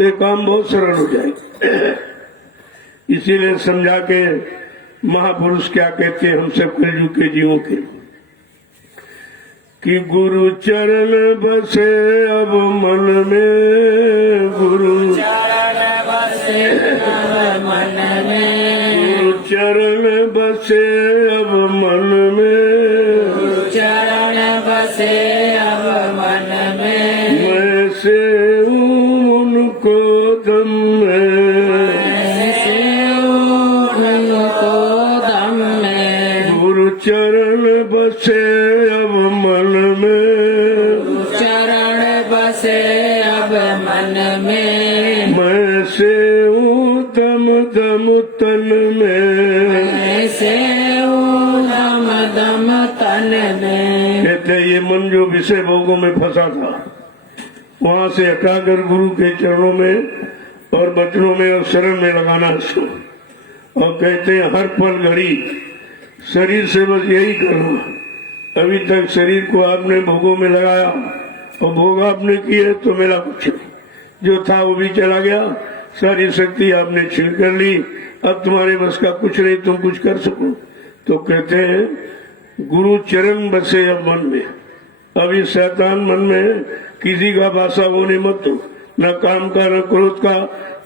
तो ये काम बहुत सरल हो जाएगा। इसीलिए समझा के महापुरुष क्या कहते हैं हम सब कलयुग के जीवों के, कि गुरु चरण बसे अब मन में, गुरु चरण बसे अब मन में, गुरु चरण बसे अब मन में, गुरु चरण बसे अब मन में, मैं से उनको दम में, ऐसे उनको दम में, गुरु चरण बसे अब मन में, गुरु चरण बसे अब मन में, मैं से दम दम तन में, ऐसे दम दम तन में। कहते हैं ये मन जो विषय भोगों में फंसा था, वहाँ से हटाकर गुरु के चरणों में और वचनों में और शरण में लगाना इसको। और कहते हैं हर पल घड़ी शरीर से बस यही करना। अभी तक शरीर को आपने भोगों में लगाया और भोग आपने किए तो मेरा कुछ नहीं, जो था वो भी चला गया, सारी शक्ति आपने छीन कर ली, अब तुम्हारे बस का कुछ नहीं, तुम कुछ कर सको। तो कहते हैं गुरु चरण बसे अब मन में। अभी शैतान मन में किसी का वासा होने मत दो, न काम का, न क्रोध का,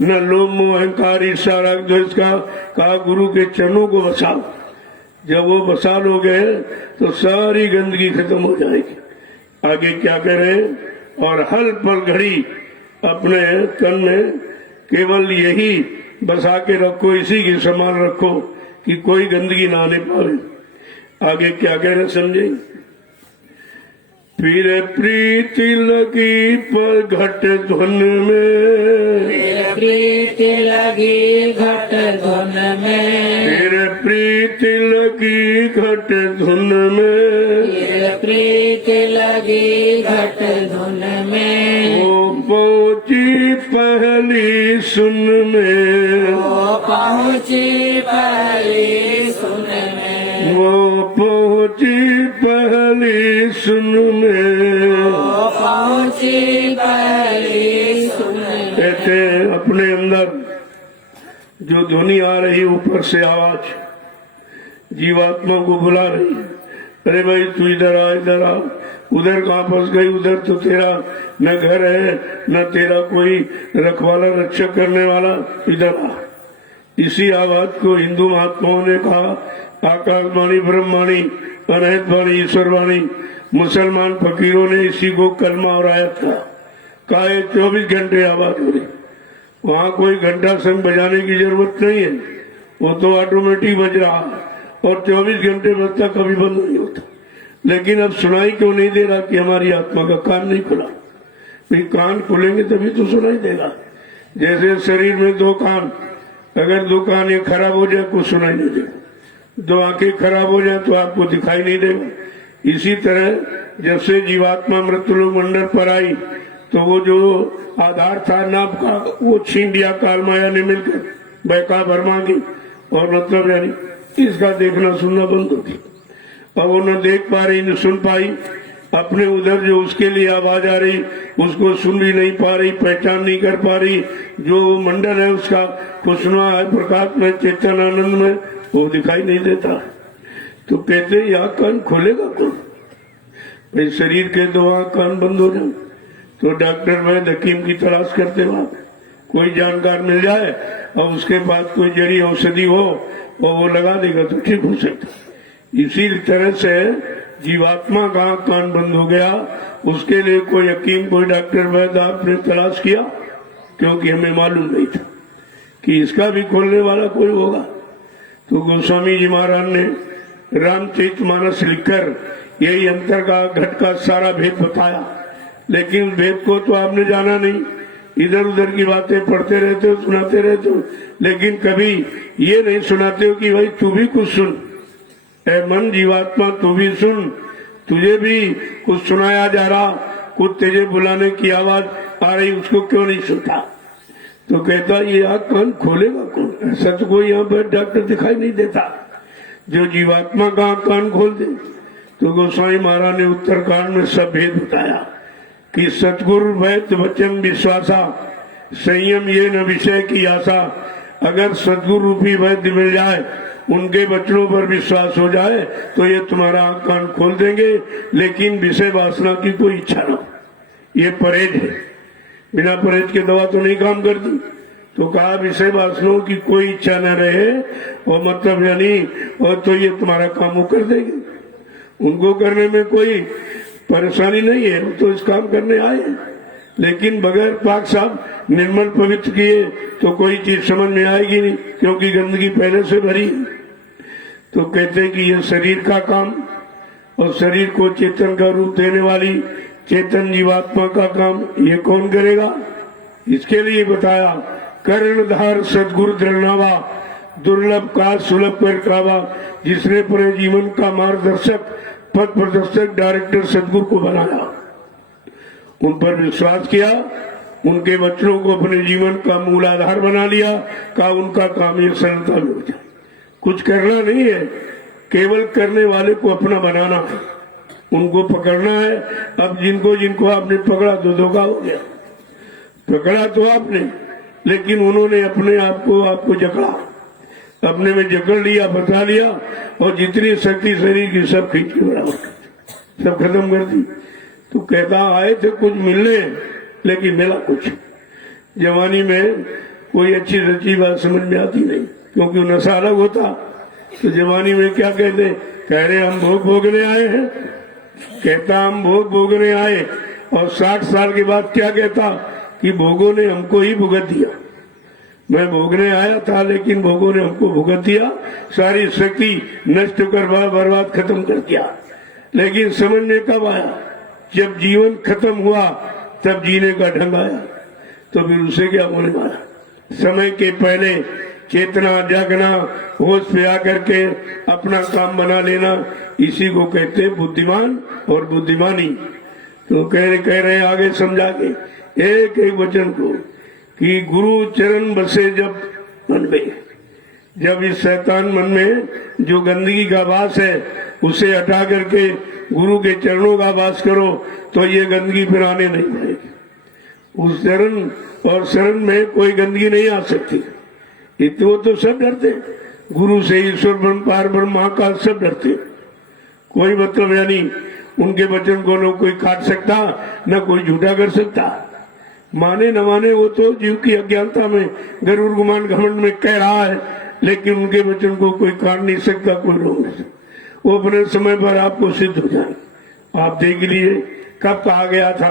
न लोभ मोह अहंकार ईर्ष्या राग द्वेष का। कहा गुरु के चरणों को बसाओ। जब वो बसा लोगे तो सारी गंदगी खत्म हो जाएगी। आगे क्या करें, और हर पल घड़ी अपने तन में केवल यही बसा के रखो, इसी की संभाल रखो कि कोई गंदगी ना आने पावे। आगे क्या कह रहे समझे, फिर प्रीति लगी पर घट धुन में, फिर प्रीति लगी घट धुन में, फिर प्रीति लगी घट धुन में, फिर प्रीति लगी घट धुन में, वो पहुंची पहली सुन में, वो पहुँची पहली सुन में, वो पहुंची पहली सुन में। वो पहुँची पहली सुन में। कहते हैं अपने अंदर जो ध्वनि आ रही ऊपर से आवाज जीवात्मा को बुला रही, अरे भाई तू इधर आ, इधर आ। उधर कहाँ फंस गई, उधर तो तेरा न घर है न तेरा कोई रखवाला रक्षक करने वाला, इधर आ। इसी आवाज को हिंदू महात्माओं ने कहा आकाशवाणी, ब्रह्मवाणी, अनहत वाणी, ईश्वर वाणी। मुसलमान फकीरों ने इसी को कलमा और आयत था। कहा 24 घंटे आवाज हो रही, वहाँ कोई घंटा संग बजाने की जरूरत नहीं है, वो तो ऑटोमेटिक बज रहा और 24 घंटे बजता, कभी बंद नहीं होता। लेकिन अब सुनाई क्यों नहीं दे रहा कि हमारी आत्मा का कान नहीं खुला। भाई कान खुलेंगे तभी तो सुनाई देगा। जैसे शरीर में 2 कान, अगर 2 कान ये खराब हो जाए कुछ सुनाई नहीं देगा, 2 आंखें खराब हो जाए तो आपको दिखाई नहीं देगा। इसी तरह जब से जीवात्मा मृत्युलोक मंडल पर आई तो वो जो आधार था नाभ का वो छीन दिया काल माया ने मिलकर, बैका भरमा की, और मतलब यानी इसका देखना सुनना बंद हो गया। अब वो न देख पा रही न सुन पाई, अपने उधर जो उसके लिए आवाज आ रही उसको सुन भी नहीं पा रही, पहचान नहीं कर पा रही। जो मंडल है उसका खुशनुमा है, प्रकाश में, चेतन आनंद में, वो दिखाई नहीं देता। तो कहते यहाँ कान खोलेगा कौन? भाई शरीर के 2 आंख कान बंद हो जाए तो डॉक्टर वैद्य हकीम की तलाश करते वहां कोई जानकार मिल जाए और उसके पास कोई जड़ी औषधि हो और वो लगा देगा तो ठीक हो सकता। इसी तरह से जीवात्मा का कान बंद हो गया, उसके लिए कोई हकीम, कोई डॉक्टर वैद्य आपने तलाश किया, क्योंकि हमें मालूम नहीं था कि इसका भी खोलने वाला कोई होगा। तो गोस्वामी जी महाराज ने रामचरितमानस लिखकर यही अंतर का घट का सारा भेद बताया। लेकिन भेद को तो आपने जाना नहीं, इधर उधर की बातें पढ़ते रहते हो, सुनाते रहते हो, लेकिन कभी ये नहीं सुनाते हो कि भाई तू भी कुछ सुन, ऐ मन जीवात्मा तू भी सुन, तुझे भी कुछ सुनाया जा रहा, कुछ तेरे बुलाने की आवाज आ रही, उसको क्यों नहीं सुनता। तो कहता ये आँख कान खोलेगा कौन? ऐसा तो कोई यहाँ पर डॉक्टर दिखाई नहीं देता जो जीवात्मा का आँख कान खोल दे। तो गोस्वामी महाराज ने उत्तरकांड में सब भेद बताया कि सतगुरु वैद्य वचन विश्वासा, संयम ये न विषय की आशा। अगर सद्गुरु रूपी वैद्य मिल जाए, उनके वचनों पर विश्वास हो जाए तो ये तुम्हारा आंख कान खोल देंगे, लेकिन विषय वासना की कोई इच्छा न हो। ये परहेज है, बिना परहेज के दवा तो नहीं काम करती। तो कहा विषय वासनाओं की कोई इच्छा न रहे और मतलब यानी, और तो ये तुम्हारा काम वो कर देंगे। उनको करने में कोई परेशानी नहीं है, वो तो इस काम करने आए हैं। लेकिन बगैर पाक साफ निर्मल पवित्र किए तो कोई चीज समझ में आएगी नहीं, क्योंकि गंदगी पहले से भरी। तो कहते हैं कि यह शरीर का काम और शरीर को चेतन का रूप देने वाली चेतन जीवात्मा का काम ये कौन करेगा? इसके लिए बताया कर्णधार सदगुरु दृढ़नावा, दुर्लभ का सुलभ कर कावा, जिसने पूरे जीवन का मार्गदर्शक पथ प्रदर्शक डायरेक्टर सदगुरु को बनाया, उन पर विश्वास किया, उनके वचनों को अपने जीवन का मूलाधार बना लिया, का उनका काम ये सरलता में हो जाए। कुछ करना नहीं है, केवल करने वाले को अपना बनाना है, उनको पकड़ना है। अब जिनको जिनको आपने पकड़ा तो धोखा हो गया। पकड़ा तो आपने, लेकिन उन्होंने अपने आप को आपको जकड़ा, अपने में जकड़ लिया, बता लिया, और जितनी शक्ति शरीर की सब खींच के बराबर सब खत्म कर दी। तो कहता आए थे कुछ मिलने, लेकिन मिला कुछ। जवानी में कोई अच्छी सच्ची बात समझ में आती नहीं, क्योंकि नशा अलग होता। तो जवानी में क्या कहते, कह रहे हम भोग भोगने आए हैं। कहता हम भोग भोगने आए, और 60 साल के बाद क्या कहता कि भोगों ने हमको ही भुगत दिया। मैं भोगने आया था, लेकिन भोगों ने हमको भुगत दिया, सारी शक्ति नष्ट कर बर्बाद खत्म कर दिया। लेकिन समझ में कब आया? जब जीवन खत्म हुआ तब जीने का ढंग आया। तो फिर उसे क्या होने वाला? समय के पहले चेतना जागना, होश पे आकर के अपना काम बना लेना, इसी को कहते हैं बुद्धिमान और बुद्धिमानी। तो कह रहे हैं आगे समझा के एक एक वचन को कि गुरु चरण बसे जब मन में, जब इस शैतान मन में जो गंदगी का वास है उसे हटा करके गुरु के चरणों का वास करो, तो ये गंदगी फिर आने नहीं पाएगी। उस चरण और शरण में कोई गंदगी नहीं आ सकती। इतने तो सब डरते, गुरु से ईश्वर ब्रह्म पार ब्रह्म महाकाल सब डरते। कोई मतलब यानी उनके वचन को न कोई काट सकता, न कोई झूठा कर सकता। माने न माने वो तो जीव की अज्ञानता में गरुड़ गुमान घमंड में कह रहा है, लेकिन उनके वचन को कोई काट नहीं सकता, कोई रोक नहीं सकता। वो अपने समय पर आपको सिद्ध हो जाए। आप देख लीजिए कब कहा गया था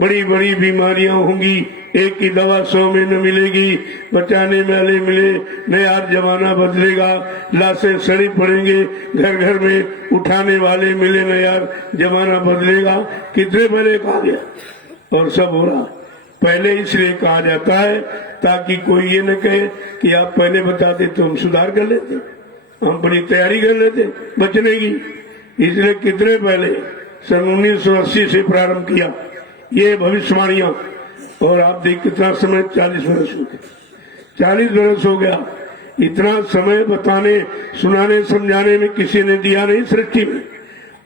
बड़ी बड़ी बीमारियां होंगी, एक की दवा 100 में न मिलेगी, बचाने वाले मिले न यार, जमाना बदलेगा, लाशें सड़ी पड़ेंगे घर घर में, उठाने वाले मिले न यार, जमाना बदलेगा। कितने पहले कहा गया और सब हो रहा। पहले इसलिए कहा जाता है ताकि कोई ये न कहे कि आप पहले बताते तो हम सुधार कर लेते, हम बड़ी तैयारी कर लेते बचने की। इसलिए कितने पहले सन 1980 से प्रारंभ किया ये भविष्यवाणियां, और आप देख कितना समय 40 वर्ष हो गए, 40 वर्ष हो गया। इतना समय बताने सुनाने समझाने में किसी ने दिया नहीं सृष्टि में।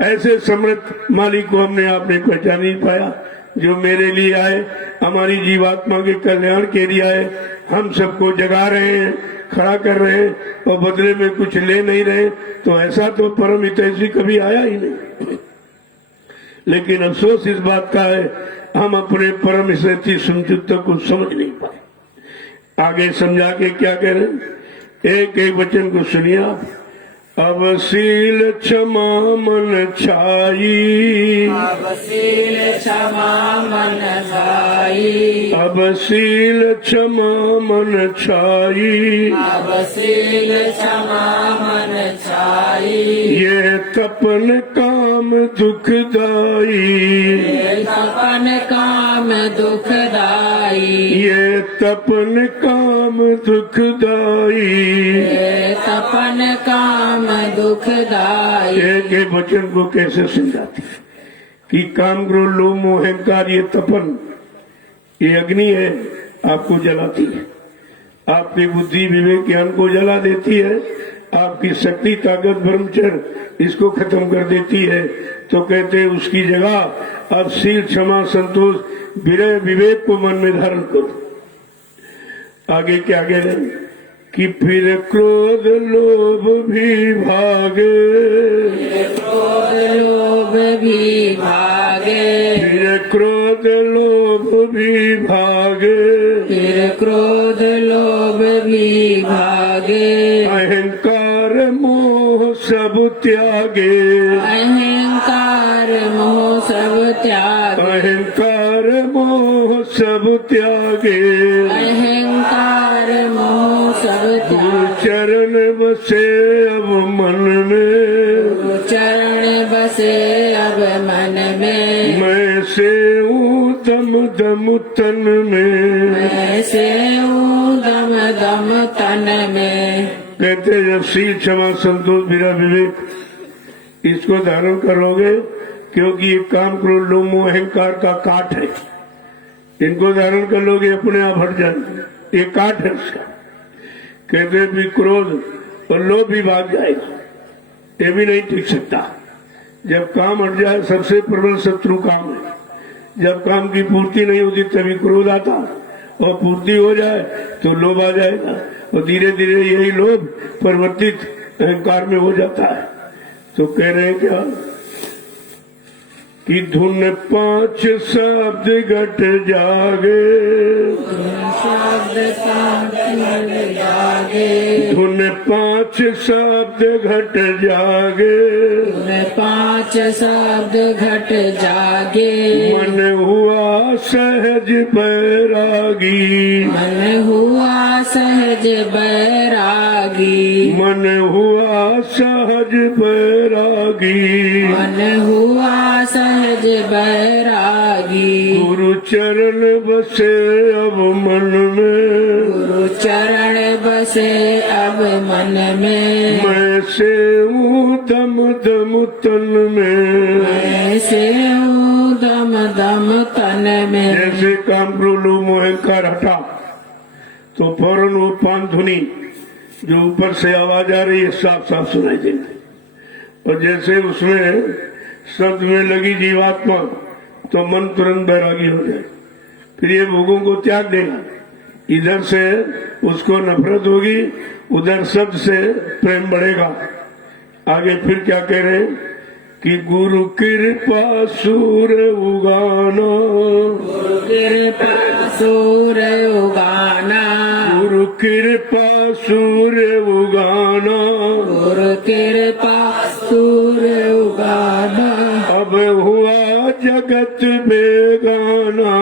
ऐसे समृद्ध मालिक को हमने आपने पहचान नहीं पाया, जो मेरे लिए आए, हमारी जीवात्मा के कल्याण के लिए आए, हम सबको जगा रहे हैं, खड़ा कर रहे हैं, और बदले में कुछ ले नहीं रहे। तो ऐसा तो परम हितैषी कभी आया ही नहीं। लेकिन अफसोस इस बात का है, हम अपने परम हितैषी समझौते को समझ नहीं पाए। आगे समझा के क्या कह रहे हैं, एक एक वचन को सुनिए आप। अवसील क्षमा मन छाई, अवसील क्षमा मन छाई, अवसील क्षमा मन छाई, अवसील क्षमा मन छाई, ये तपन काम दुखदाई, ये तपन काम दुखदाई, ये तपन काम दुखदाई। ये तपन काम दुखदाई। एक एक वचन को कैसे समझाते कि काम क्रोध लोभ मोह अहंकार ये तपन, ये अग्नि है, आपको जलाती है, आपकी बुद्धि विवेक ज्ञान को जला देती है, आपकी शक्ति ताकत ब्रह्मचर्य इसको खत्म कर देती है। तो कहते हैं उसकी जगह अब शील क्षमा संतोष विरय विवेक को मन में धारण करो। आगे क्या कह रहे हैं कि फिर क्रोध लोभ भी भागे, क्रोध लोभ भी भागे, फिर क्रोध लोभ भी भागे, फिर क्रोध लोभ भी भागे, अहंकार मोह सब त्यागे, अहंकार मोह सब त्यागे, अहंकार मोह सब त्यागे, अहंकार मोह सब गुरु त्यागे, चरण बसे अब मन में, चरण बसे अब मन में, मैं से हूँ दम दम तन में। ऐसे हूँ दम दम तन में। कहते जब शील क्षमा संतोष विरह विवेक इसको धारण करोगे, क्योंकि ये काम क्रोध लोभ मोह अहंकार का काट है, इनको धारण कर लोगे अपने आप हट जाएंगे, ये काट है उसका। कहते भी क्रोध और लोभ भी भाग जाएगा, ये भी नहीं टिक सकता। जब काम हट जाए, सबसे प्रबल शत्रु काम है। जब काम की पूर्ति नहीं होती तभी क्रोध आता, और पूर्ति हो जाए तो लोभ आ जाएगा, और धीरे धीरे यही लोभ परिवर्तित अहंकार में हो जाता है। तो कह रहे हैं क्या कि धुन पांच शब्द घट जागे, शब्द सांग जागे, धुन पांच शब्द घट जागे, पांच शब्द घट जागे, मन हुआ सहज बैरागी, मन हुआ सहज बैरागी, मन हुआ सहज बैरागी, मन हुआ सहज बैरागी, गुरु चरण बसे अब मन में, गुरु चरण बसे अब मन में, मैं से हूँ दम दम तन में। ऐसे हूँ दम दम तन में। जैसे काम क्रोध लोभ मोह अहंकार हटा तो फौरन वो पान धुनी जो ऊपर से आवाज आ रही है साफ साफ सुनाई देगी, और जैसे उसमें शब्द में लगी जीवात्मा तो मन तुरंत बैरागी हो जाए, फिर ये भोगों को त्याग देगा। इधर से उसको नफरत होगी, उधर शब्द से प्रेम बढ़ेगा। आगे फिर क्या कह रहे हैं कि गुरु कृपा सूर उगाना, गुरु कृपा सूर उगाना, गुरु कृपा सूर उगाना, गुरु कृपा सूर उगाना, अब हुआ जगत बेगाना,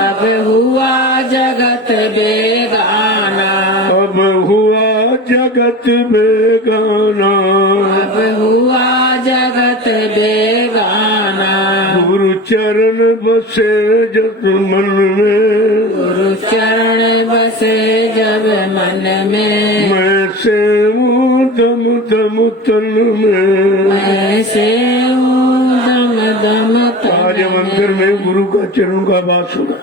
अब हुआ जगत बेगाना, अब हुआ जगत बेगाना, अब हुआ जगत बेगाना, गुरु चरण बसे जब मन में, गुरु चरण बसे जब मन में, मैं से हूँ दम दम तन में। ऐसे हूँ दम दम आज तन मंदिर में गुरु का चरणों का वास होगा,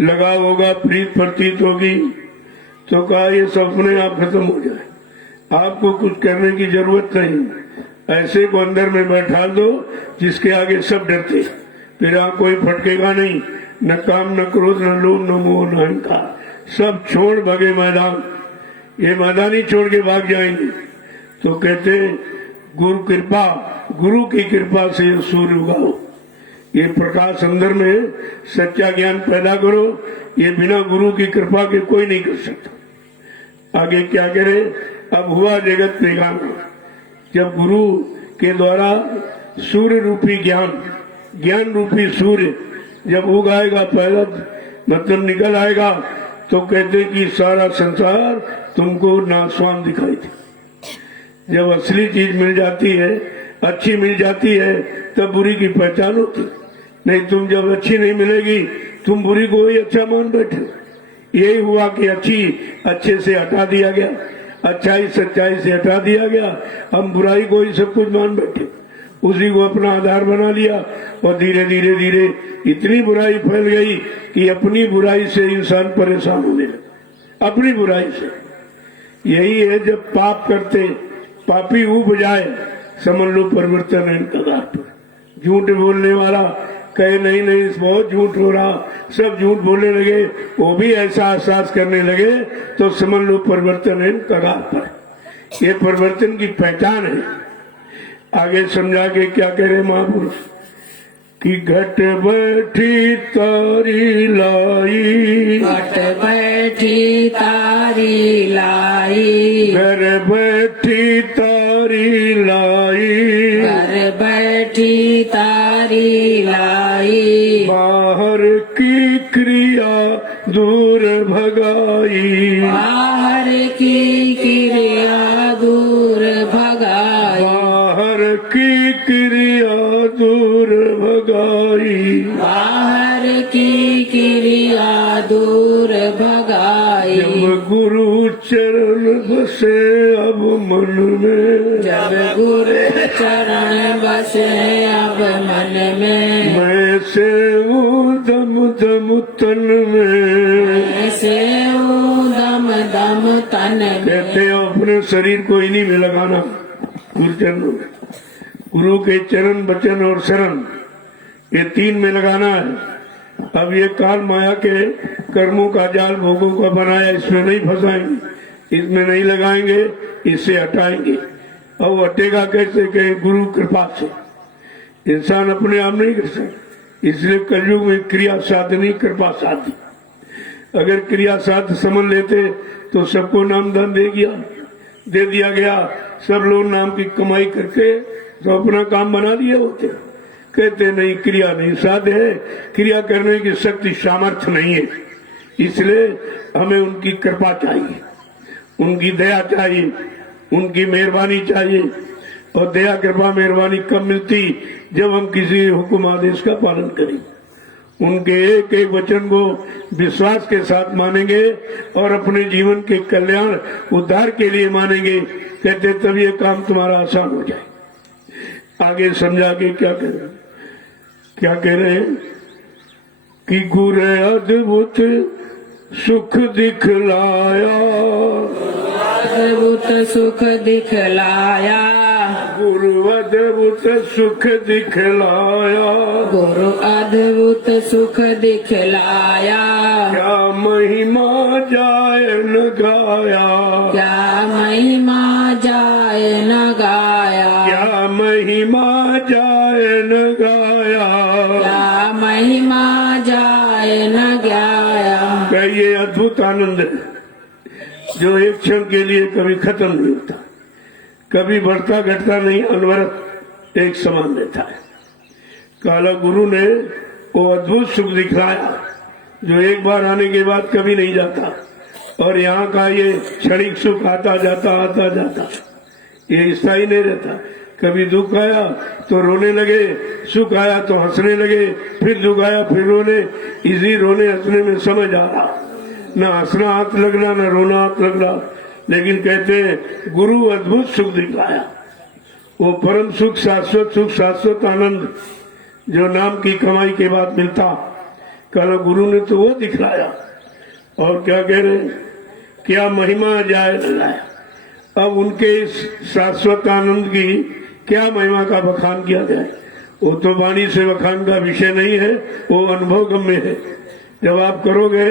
लगा होगा, प्रीत प्रतीत होगी, तो कहा ये सब अपने आप खत्म हो जाए, आपको कुछ करने की जरूरत नहीं। ऐसे को अंदर में बैठा दो जिसके आगे सब डरते, फिर आप कोई फटकेगा नहीं, न काम न क्रोध न लोभ न मोह न अहंकार, सब छोड़ भागे मैदान। ये मैदान ही छोड़ के भाग जाएंगे। तो कहते गुरु कृपा, गुरु की कृपा से सूर्य उगाओ, ये प्रकाश अंदर में सच्चा ज्ञान पैदा करो, ये बिना गुरु की कृपा के कोई नहीं कर सकता। आगे क्या करे, अब हुआ जगत बेगाना। जब गुरु के द्वारा सूर्य रूपी ज्ञान, ज्ञान रूपी सूर्य जब उगाएगा, पहला मतलब निकल आएगा, तो कहते कि सारा संसार तुमको नासवान दिखाई दे। जब असली चीज मिल जाती है, अच्छी मिल जाती है, तब बुरी की पहचान होती। नहीं, तुम जब अच्छी नहीं मिलेगी, तुम बुरी को ही अच्छा मान बैठे। यही हुआ कि अच्छी अच्छे से हटा दिया गया, अच्छाई सच्चाई से हटा दिया गया, हम बुराई को ही सब कुछ मान बैठे, उसी को अपना आधार बना लिया, और धीरे धीरे धीरे इतनी बुराई फैल गई कि अपनी बुराई से इंसान परेशान होने लगा, अपनी बुराई से। यही है, जब पाप करते पापी उब जाए, समझ लो परिवर्तन है कगार पर। झूठ बोलने वाला कहे नहीं नहीं बहुत झूठ हो रहा, सब झूठ बोलने लगे, वो भी ऐसा एहसास करने लगे, तो समझ लो परिवर्तन है कगार पर। ये परिवर्तन की पहचान है। आगे समझा के क्या कह रहे महापुरुष कि घट बैठी तारी लाई, घट बैठी तारी लाई, घर बैठी तारी लाई, घर बैठी तारी लाई, बाहर की क्रिया दूर भगाई, बाहर की क्रिया दूर भगाई, बाहर की क्रिया दूर भगाई, बाहर की क्रिया दूर भगाई, जब गुरु चरण बसे अब मन में, जब गुरु चरण बसे अब मन में, मैं से दम दम तन में, ऐसे दम दम तन में। कहते हो अपने शरीर को इन्हीं में लगाना, गुरु चरणों में, गुरु के चरण वचन और शरण, ये तीन में लगाना है। अब ये काल माया के कर्मों का जाल भोगों का बनाया, इसमें नहीं फंसाएंगे, इसमें नहीं लगाएंगे, इससे हटाएंगे। अब हटेगा कैसे? कहे गुरु कृपा से। इंसान अपने आप नहीं कर सकता, इसलिए कलयुग में क्रिया साधनी कृपा साधनी। अगर क्रिया साध समझ लेते तो सबको नाम दान दे दिया गया, सब लोग नाम की कमाई करके तो अपना काम बना दिए होते। कहते नहीं, क्रिया नहीं साध है, क्रिया करने की शक्ति सामर्थ्य नहीं है, इसलिए हमें उनकी कृपा चाहिए, उनकी दया चाहिए, उनकी मेहरबानी चाहिए। और दया कृपा मेहरबानी कब मिलती? जब हम किसी हुक्म आदेश का पालन करें, उनके एक एक वचन को विश्वास के साथ मानेंगे और अपने जीवन के कल्याण उद्धार के लिए मानेंगे। कहते तब ये काम तुम्हारा आसान हो जाए। आगे समझा के क्या कह रहे हैं कि गुरु अद्भुत सुख दिखलाया, अद्भुत सुख दिखलाया, गुरु अद्भुत सुख दिखलाया, गुरु अद्भुत सुख दिखलाया, क्या महिमा जाए न गाया, क्या महिमा जाए न गाया, क्या महिमा जाए न गाया। क्या महिमा जाए न गाया। ये अद्भुत आनंद है जो एक क्षण के लिए कभी खत्म नहीं होता, कभी बढ़ता घटता नहीं, अनवरत एक समान रहता है। काला गुरु ने वो अद्भुत सुख दिखलाया जो एक बार आने के बाद कभी नहीं जाता। और यहाँ का ये क्षणिक सुख आता जाता, ये स्थायी नहीं रहता। कभी दुख आया तो रोने लगे, सुख आया तो हंसने लगे, फिर दुख आया फिर रोने। इसी रोने हंसने में समझ आ रहा, न हंसना हाथ लगना न रोना हाथ लगना। लेकिन कहते हैं गुरु अद्भुत सुख दिखलाया, वो परम सुख, शाश्वत आनंद जो नाम की कमाई के बाद मिलता, कल गुरु ने तो वो दिखलाया। और क्या कह रहे, क्या महिमा जाए न लाया। अब उनके इस शाश्वत आनंद की क्या महिमा का बखान किया जाए, वो तो वाणी से बखान का विषय नहीं है, वो अनुभव गम्य है। जब आप करोगे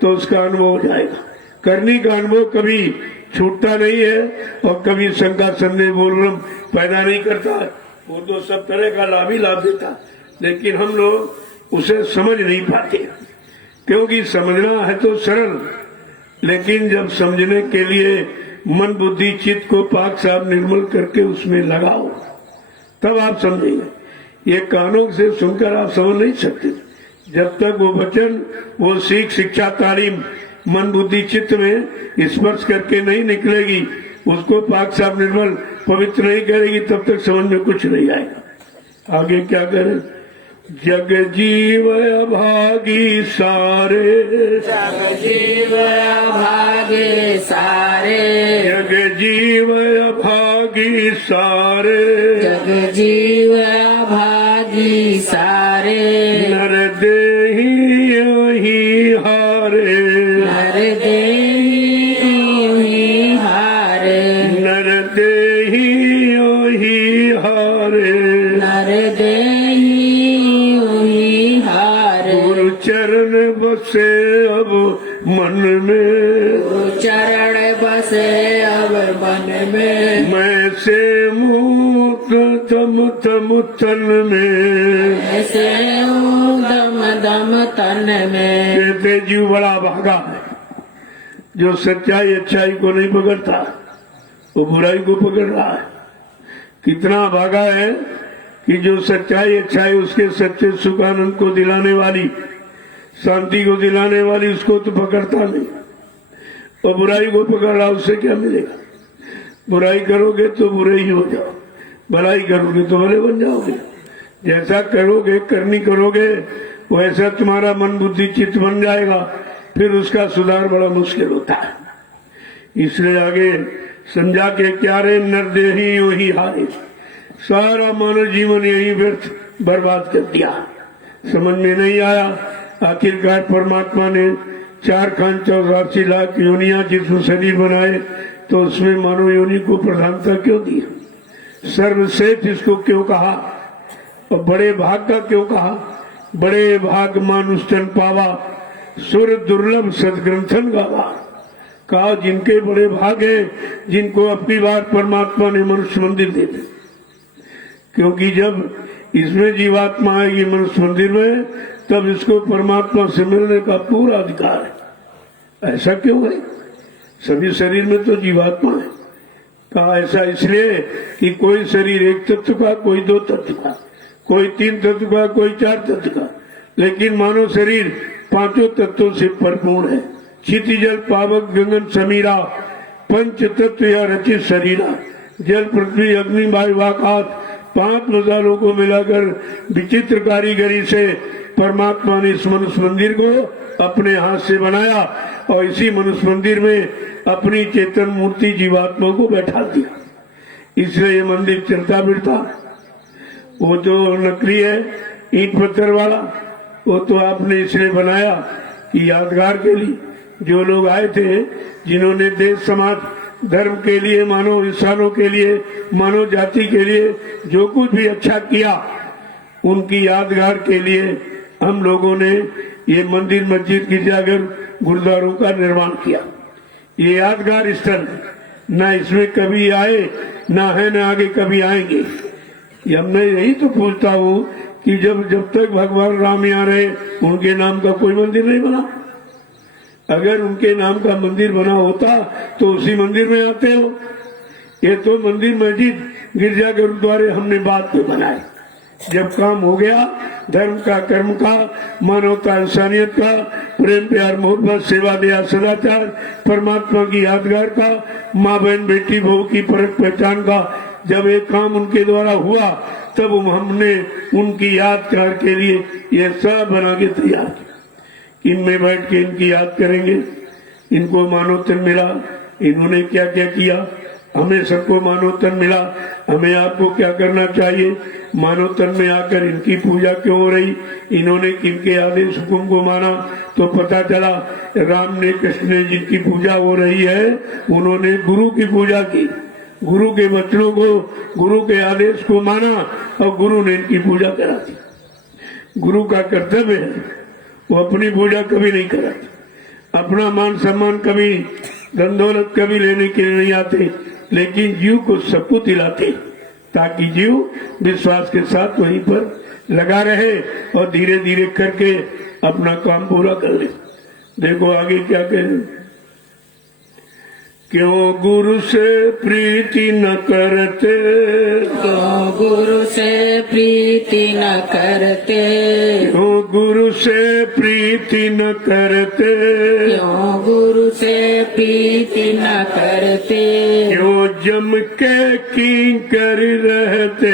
तो उसका अनुभव हो जाएगा। करने का अनुभव कभी छूटता नहीं है और कभी शंका संदेह बोलना पैदा नहीं करता। वो तो सब तरह का लाभ ही लाभ देता, लेकिन हम लोग उसे समझ नहीं पाते, क्योंकि समझना है तो सरल, लेकिन जब समझने के लिए मन बुद्धि चित्त को पाक साफ निर्मल करके उसमें लगाओ, तब आप समझेंगे। ये कानों से सुनकर आप समझ नहीं सकते। जब तक वो वचन, वो सीख, शिक्षा, तालीम मन बुद्धि चित्त में स्पर्श करके नहीं निकलेगी, उसको पाक साफ निर्मल पवित्र नहीं करेगी, तब तक समझ में कुछ नहीं आएगा। आगे क्या करें? जग जीव अभागी सारे, जग जीव अभागे सारे, जग जीव अभागी सारे, जग जीव अभागी सारे, नर देही यही हारे, नर देहि यूं हारे, नर देही यही हारे, नर देहि यूं गुरु चरण बसे अब मन में, मैं से मुक्त तम तम तन में, ऐसे हूँ दम दम तन में। कहते जीव बड़ा भागा है जो सच्चाई अच्छाई को नहीं पकड़ता, वो बुराई को पकड़ रहा है। कितना भागा है कि जो सच्चाई अच्छाई उसके सच्चे सुख आनंद को दिलाने वाली, शांति को दिलाने वाली, उसको तो पकड़ता नहीं, और बुराई को पकड़ रहा, उससे क्या मिलेगा? बुराई करोगे तो बुरे ही हो जाओ, भलाई करोगे तो भले बन जाओगे। जैसा करोगे, करनी करोगे, वैसा तुम्हारा मन बुद्धि चित्त बन जाएगा, फिर उसका सुधार बड़ा मुश्किल होता है। इसलिए आगे समझा के क्या रे नरदेही यूं ही हारे, सारा मानव जीवन यही व्यर्थ बर्बाद कर दिया। समझ में नहीं आया। आखिरकार परमात्मा ने 4,84 लाख योनियां जिसमें शरीर बनाए, तो उसमें मानव योनि को प्रधानता क्यों दी? सर्वश्रेष्ठ इसको क्यों कहा? और बड़े भाग का क्यों कहा? बड़े भाग मानुष तन पावा, सुर दुर्लभ सदग्रंथन गावा। कहा जिनके बड़े भाग है, जिनको अपनी बार परमात्मा ने मनुष्य मंदिर दे दे। क्योंकि जब इसमें जीवात्मा आएगी मनुष्य मंदिर में, तब इसको परमात्मा से मिलने का पूरा अधिकार है। ऐसा क्यों है? सभी शरीर में तो जीवात्मा है। कहा ऐसा इसलिए कि कोई शरीर एक तत्व का, कोई 2 तत्व का, कोई 3 तत्व का, कोई 4 तत्व का, लेकिन मानव शरीर 5 तत्वों से परिपूर्ण है। क्षिति जल पावक गगन समीरा, 5 तत्व या रचित शरीरा। जल पृथ्वी अग्नि वायु आकाश 5 मसालों को मिलाकर विचित्र कारीगरी से परमात्मा ने इस मनुष्य मंदिर को अपने हाथ से बनाया, और इसी मनुष्य मंदिर में अपनी चेतन मूर्ति जीवात्मा को बैठा दिया। इसलिए ये मंदिर चलता फिरता। वो जो नकली है ईंट पत्थर वाला, वो तो आपने इसलिए बनाया कि यादगार के लिए जो लोग आए थे, जिन्होंने देश समाज धर्म के लिए, मानव इंसानों के लिए, मानव जाति के लिए जो कुछ भी अच्छा किया, उनकी यादगार के लिए हम लोगों ने ये मंदिर मस्जिद गिरजाघर गुरुद्वारों का निर्माण किया। ये यादगार स्थल न इसमें कभी आए, न है न आगे कभी आएंगे। मैं यही तो पूछता हूँ कि जब तक भगवान राम यहाँ रहे, उनके नाम का कोई मंदिर नहीं बना। अगर उनके नाम का मंदिर बना होता तो उसी मंदिर में आते हो। ये तो मंदिर मस्जिद गिरजा गुरुद्वारे हमने बाद में बनाए। जब काम हो गया धर्म का, कर्म का, मानवता इंसानियत का, प्रेम प्यार मोहब्बत सेवा दया सदाचार, परमात्मा की यादगार का, माँ बहन बेटी बहू की परख पहचान का, जब एक काम उनके द्वारा हुआ, तब हमने उनकी यादगार के लिए ये सब बना के तैयार किया। इनमें बैठ के इनकी याद करेंगे। इनको मानव तन मिला, इन्होंने क्या क्या किया, हमें सबको मानव तन मिला। हमें आपको क्या करना चाहिए? मानव तन में आकर इनकी पूजा क्यों हो रही? इन्होंने किनके आदेश हुक्म को माना? तो पता चला राम ने, कृष्ण ने जिनकी पूजा हो रही है, उन्होंने गुरु की पूजा की, गुरु के वचनों को, गुरु के आदेश को माना, और गुरु ने इनकी पूजा करा दी। गुरु का कर्तव्य है, वो अपनी पूजा कभी नहीं कराते, अपना मान सम्मान कभी, धन दौलत कभी लेने के लिए नहीं आते, लेकिन जीव को सब कुछ दिलाते, ताकि जीव विश्वास के साथ वहीं पर लगा रहे और धीरे धीरे करके अपना काम पूरा कर ले। देखो आगे क्या कहें। क्यों गुरु से प्रीति न करते, क्यों गुरु से प्रीति न करते, क्यों गुरु से प्रीति न करते, क्यों गुरु से प्रीति न करते, क्यों जम के किंकर रहते,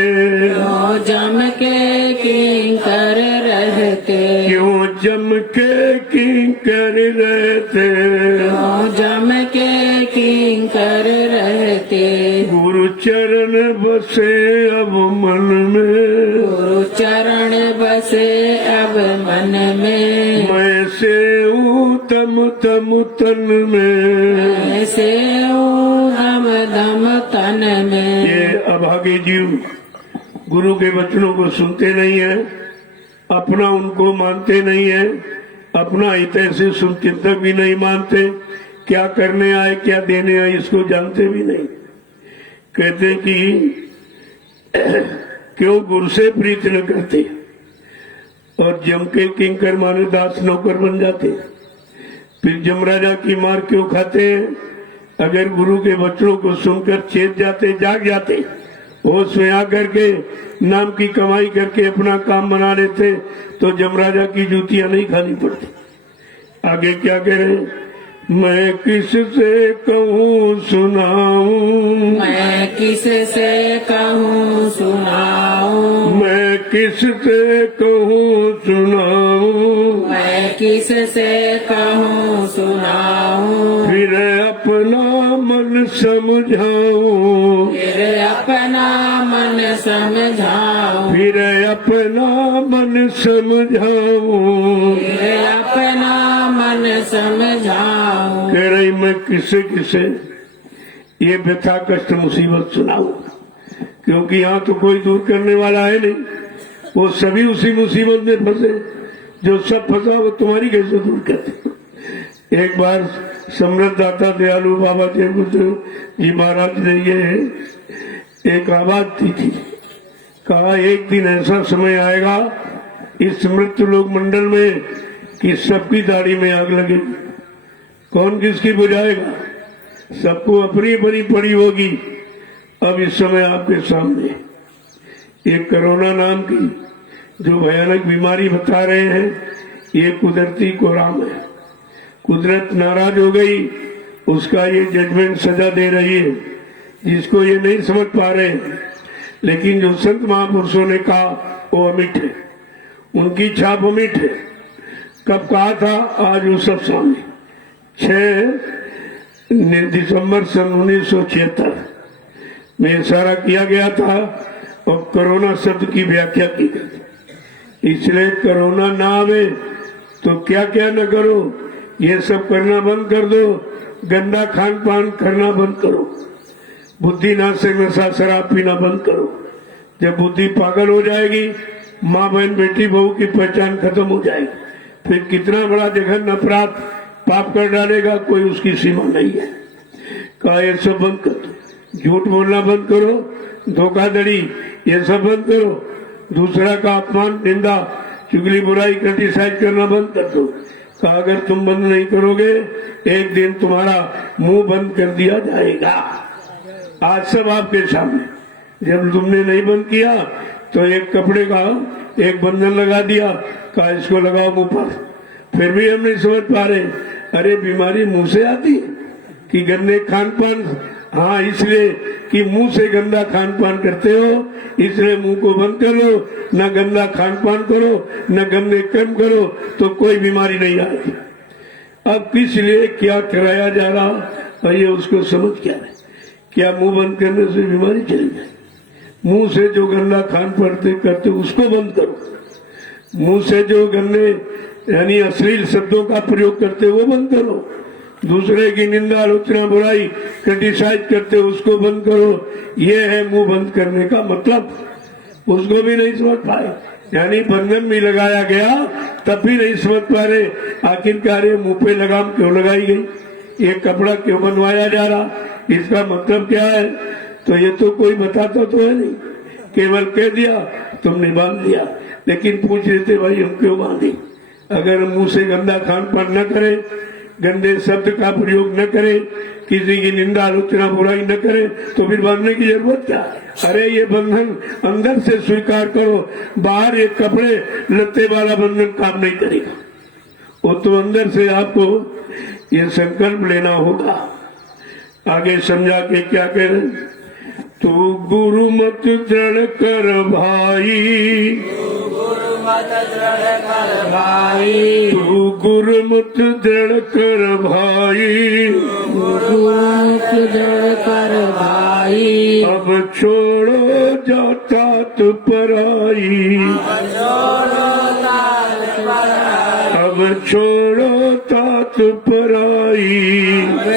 क्यों जम के किंकर रहते, क्यों जम के किंकर रहते, क्यों जम के किंकर रहते। गुरु चरण बसे अब मन में, गुरु चरण बसे अब मन में, मैं से तम तम तन में, ऐसे दम दम तन में। ये अभागे जीव गुरु के वचनों को सुनते नहीं है, अपना उनको मानते नहीं है, अपना हित से चिंतक भी नहीं मानते, क्या करने आए क्या देने आए इसको जानते भी नहीं। कहते कि क्यों गुरु से प्रीत न करते, और जम के किंकर माने दास नौकर बन जाते। फिर जमराजा की मार क्यों खाते हैं? अगर गुरु के वचनों को सुनकर चेत जाते, जाग जाते, होश में आकर के नाम की कमाई करके अपना काम बना लेते, तो जमराजा की जूतियां नहीं खानी पड़ती। आगे क्या कह रहे हैं? मैं किससे कहूँ सुनाऊं, मैं किससे कहूँ सुनाऊं, मैं किससे कहूँ सुनाऊं, मैं किससे कहूँ सुनाऊं, फिर अपना मन समझाऊं, फिर अपना मन समझाऊं, फिर अपना मन समझाऊं। फिर अपना मन समझाऊं। कह रही मैं किससे किससे ये व्यथा कष्ट मुसीबत सुनाऊं, क्योंकि यहाँ तो कोई दूर करने वाला है नहीं। वो सभी उसी मुसीबत में फंसे, जो सब फंसा वो तुम्हारी कैसे दूर करते। एक बार समृद्ध दाता दयालु बाबा जयबुद्ध जी महाराज ने ये एक आवाज दी थी, कहा एक दिन ऐसा समय आएगा इस मृत्यु लोक मंडल में कि सबकी दाढ़ी में आग लगेगी। कौन किसकी बुझाएगा? सबको अपनी अपनी पड़ी होगी। अब इस समय आपके सामने एक कोरोना नाम की जो भयानक बीमारी बता रहे हैं, ये कुदरती कोराम है। कुदरत नाराज हो गई, उसका ये जजमेंट सजा दे रही है, जिसको ये नहीं समझ पा रहे हैं। लेकिन जो संत महापुरुषों ने कहा वो अमिट है, उनकी छाप अमिट है। कब कहा था? आज वो सब सामने। 6 दिसंबर सन 1976 में इशारा किया गया था और कोरोना शब्द की व्याख्या की गई। इसलिए कोरोना ना आवे तो क्या क्या न करो, ये सब करना बंद कर दो, गंदा खान पान करना बंद करो, बुद्धि नाशक नशा शराब पीना बंद करो। जब बुद्धि पागल हो जाएगी, माँ बहन बेटी बहू की पहचान खत्म हो जाएगी, फिर कितना बड़ा जघन्य अपराध पाप कर डालेगा, कोई उसकी सीमा नहीं है। कहा ये सब बंद कर दो, झूठ बोलना बंद करो, धोखाधड़ी ये सब बंद करो, दूसरा का अपमान निंदा चुगली बुराई क्रिटिसाइज करना बंद कर दो। कहा अगर तुम बंद नहीं करोगे एक दिन तुम्हारा मुंह बंद कर दिया जाएगा। आज सब आपके सामने, जब तुमने नहीं बंद किया तो एक कपड़े का एक बंधन लगा दिया, कहा इसको लगाओ मुंह पर। फिर भी हम नहीं समझ पा रहे, अरे बीमारी मुंह से आती है कि गंदे खान पान? हाँ, इसलिए कि मुंह से गंदा खान पान करते हो, इसलिए मुंह को बंद करो, न गंदा खान पान करो, न गंदे कर्म करो, तो कोई बीमारी नहीं आएगी। अब किस लिए क्या कराया जा रहा है ये उसको समझ क्या है? क्या मुंह बंद करने से बीमारी चली जाए? मुंह से जो गंदा खान पड़ते करते उसको बंद करो, मुंह से जो गंदे यानी अश्लील शब्दों का प्रयोग करते वो बंद करो, दूसरे की निंदा आलोचना बुराई क्रिटिसाइज करते उसको बंद करो। ये है मुंह बंद करने का मतलब। उसको भी नहीं समझ पाए, यानी बंधन भी लगाया गया तब भी नहीं समझ पा रहे आखिरकार ये मुंह पे लगाम क्यों लगाई गई, ये कपड़ा क्यों बनवाया जा रहा, इसका मतलब क्या है? तो ये तो कोई बताता तो है नहीं, केवल कह दिया तुमने बांध दिया। लेकिन पूछ लेते भाई हम क्यों बांधे? अगर मुंह से गंदा खान पान न करें, गंदे शब्द का प्रयोग न करें, किसी की निंदा आलोचना बुराई न करें, तो फिर बांधने की जरूरत क्या? अरे ये बंधन अंदर से स्वीकार करो, बाहर ये कपड़े लत्ते वाला बंधन काम नहीं करेगा। वो तो अंदर से आपको ये संकल्प लेना होगा। आगे समझा के क्या कह रहे? तू गुरु मत दृढ़ कर भाई, मत दृढ़ कर भाई, तू गुरु मत दृढ़ कर भाई, मत दृढ़ कर भाई, अब छोड़ो जातात पराई, अब छोड़ो तात पराई,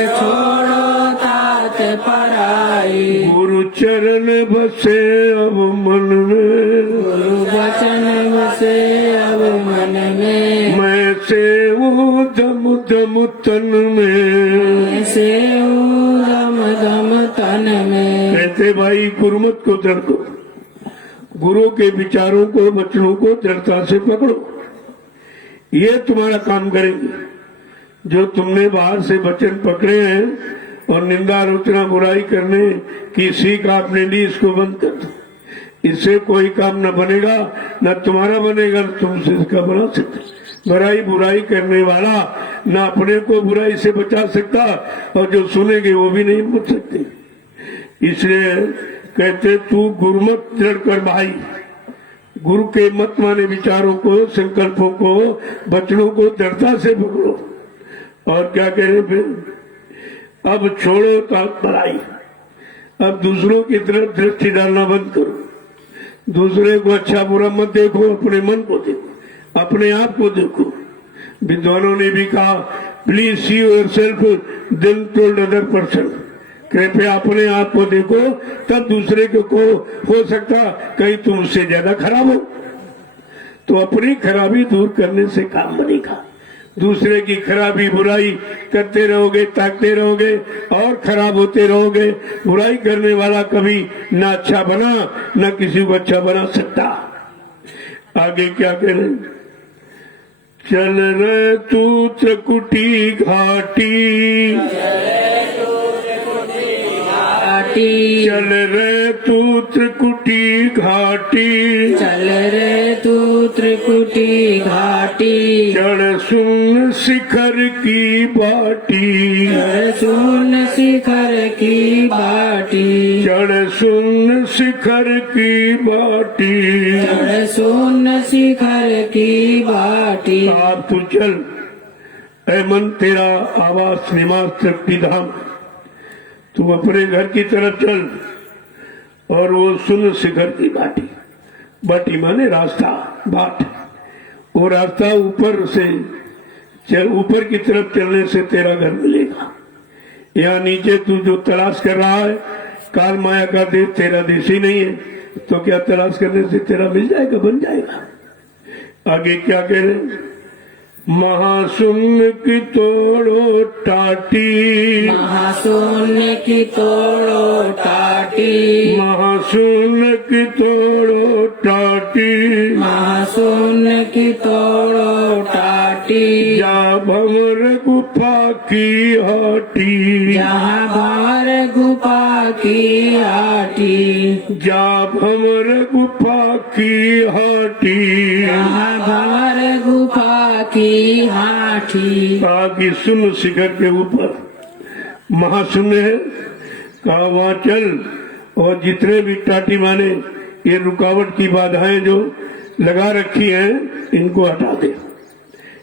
छोड़ो तात पराई, गुरु चरण बसे अब मन में, गुरु वचन बसे अब मन में, मैं सेवूं दम दम तन में, बसे दम दम तन में। कहते भाई गुरुमत को दृढ़ करो, गुरु के विचारों को वचनों को दृढ़ता से पकड़ो, ये तुम्हारा काम करेंगे। जो तुमने बाहर से वचन पकड़े हैं और निंदा आलोचना बुराई करने की सीख आपने ली, इसको बंद कर दो। इससे कोई काम न बनेगा, न तुम्हारा बनेगा, न तुमसे इसका बना सकते। बुराई बुराई करने वाला न अपने को बुराई से बचा सकता और जो सुनेंगे वो भी नहीं बच सकते। इसलिए कहते तू गुरुमत दृढ़ कर भाई, गुरु के मत माने विचारों को, संकल्पों को, वचनों को दृढ़ता से पकड़ो। और क्या कह रहे फिर, अब छोड़ो तात बड़ाई, अब दूसरों की तरफ दृष्टि डालना बंद करो। दूसरे को अच्छा बुरा मत देखो, अपने मन को देखो, अपने आप को देखो। विद्वानों ने भी कहा please see yourself then told other person, कृपया अपने आप को देखो तब दूसरे को हो सकता कहीं तुम उससे ज्यादा खराब हो। तो अपनी खराबी दूर करने से काम बनेगा। दूसरे की खराबी बुराई करते रहोगे, ताकते रहोगे और खराब होते रहोगे। बुराई करने वाला कभी न अच्छा बना न किसी को अच्छा बना सकता। आगे क्या करें, चल रहे तू त्रिकुटी घाटी, चल रे तू त्रिकुटी घाटी, चल रे तू त्रिकुटी घाटी, चढ़ सुन शिखर की बाटी, चढ़ सुन शिखर की बाटी, चढ़ सुन शिखर की बाटी। चढ़ सुन शिखर की बाटी। आप तू चल, ऐ मन तेरा आवास निवास तृप्ति धाम, तू अपने घर की तरफ चल और वो सुन शिखर की बाटी। बाटी माने रास्ता, बाट। वो रास्ता ऊपर से चल, ऊपर की तरफ चलने से तेरा घर मिलेगा। यहाँ नीचे तू जो तलाश कर रहा है, काल माया का देश तेरा देश ही नहीं है, तो क्या तलाश करने से तेरा मिल जाएगा, बन जाएगा। आगे क्या कह रहे, महाशून्य की तोड़ो टाटी, महाशून्य की तोड़ो टाटी, महाशून्य की तोड़ो टाटी, महाशून्य की तोड़ो टाटी। जा भंवर गुफा की हाटी, जहाँ भार गुफा की हाटी, जा भंवर गुफा की हाटी। जहाँ भार गुफा की हाटी। कहा कि सुन शिखर के ऊपर महाशून्य है, कहा वहां चल और जितने भी टाटी माने ये रुकावट की बाधाएं जो लगा रखी हैं इनको हटा दे,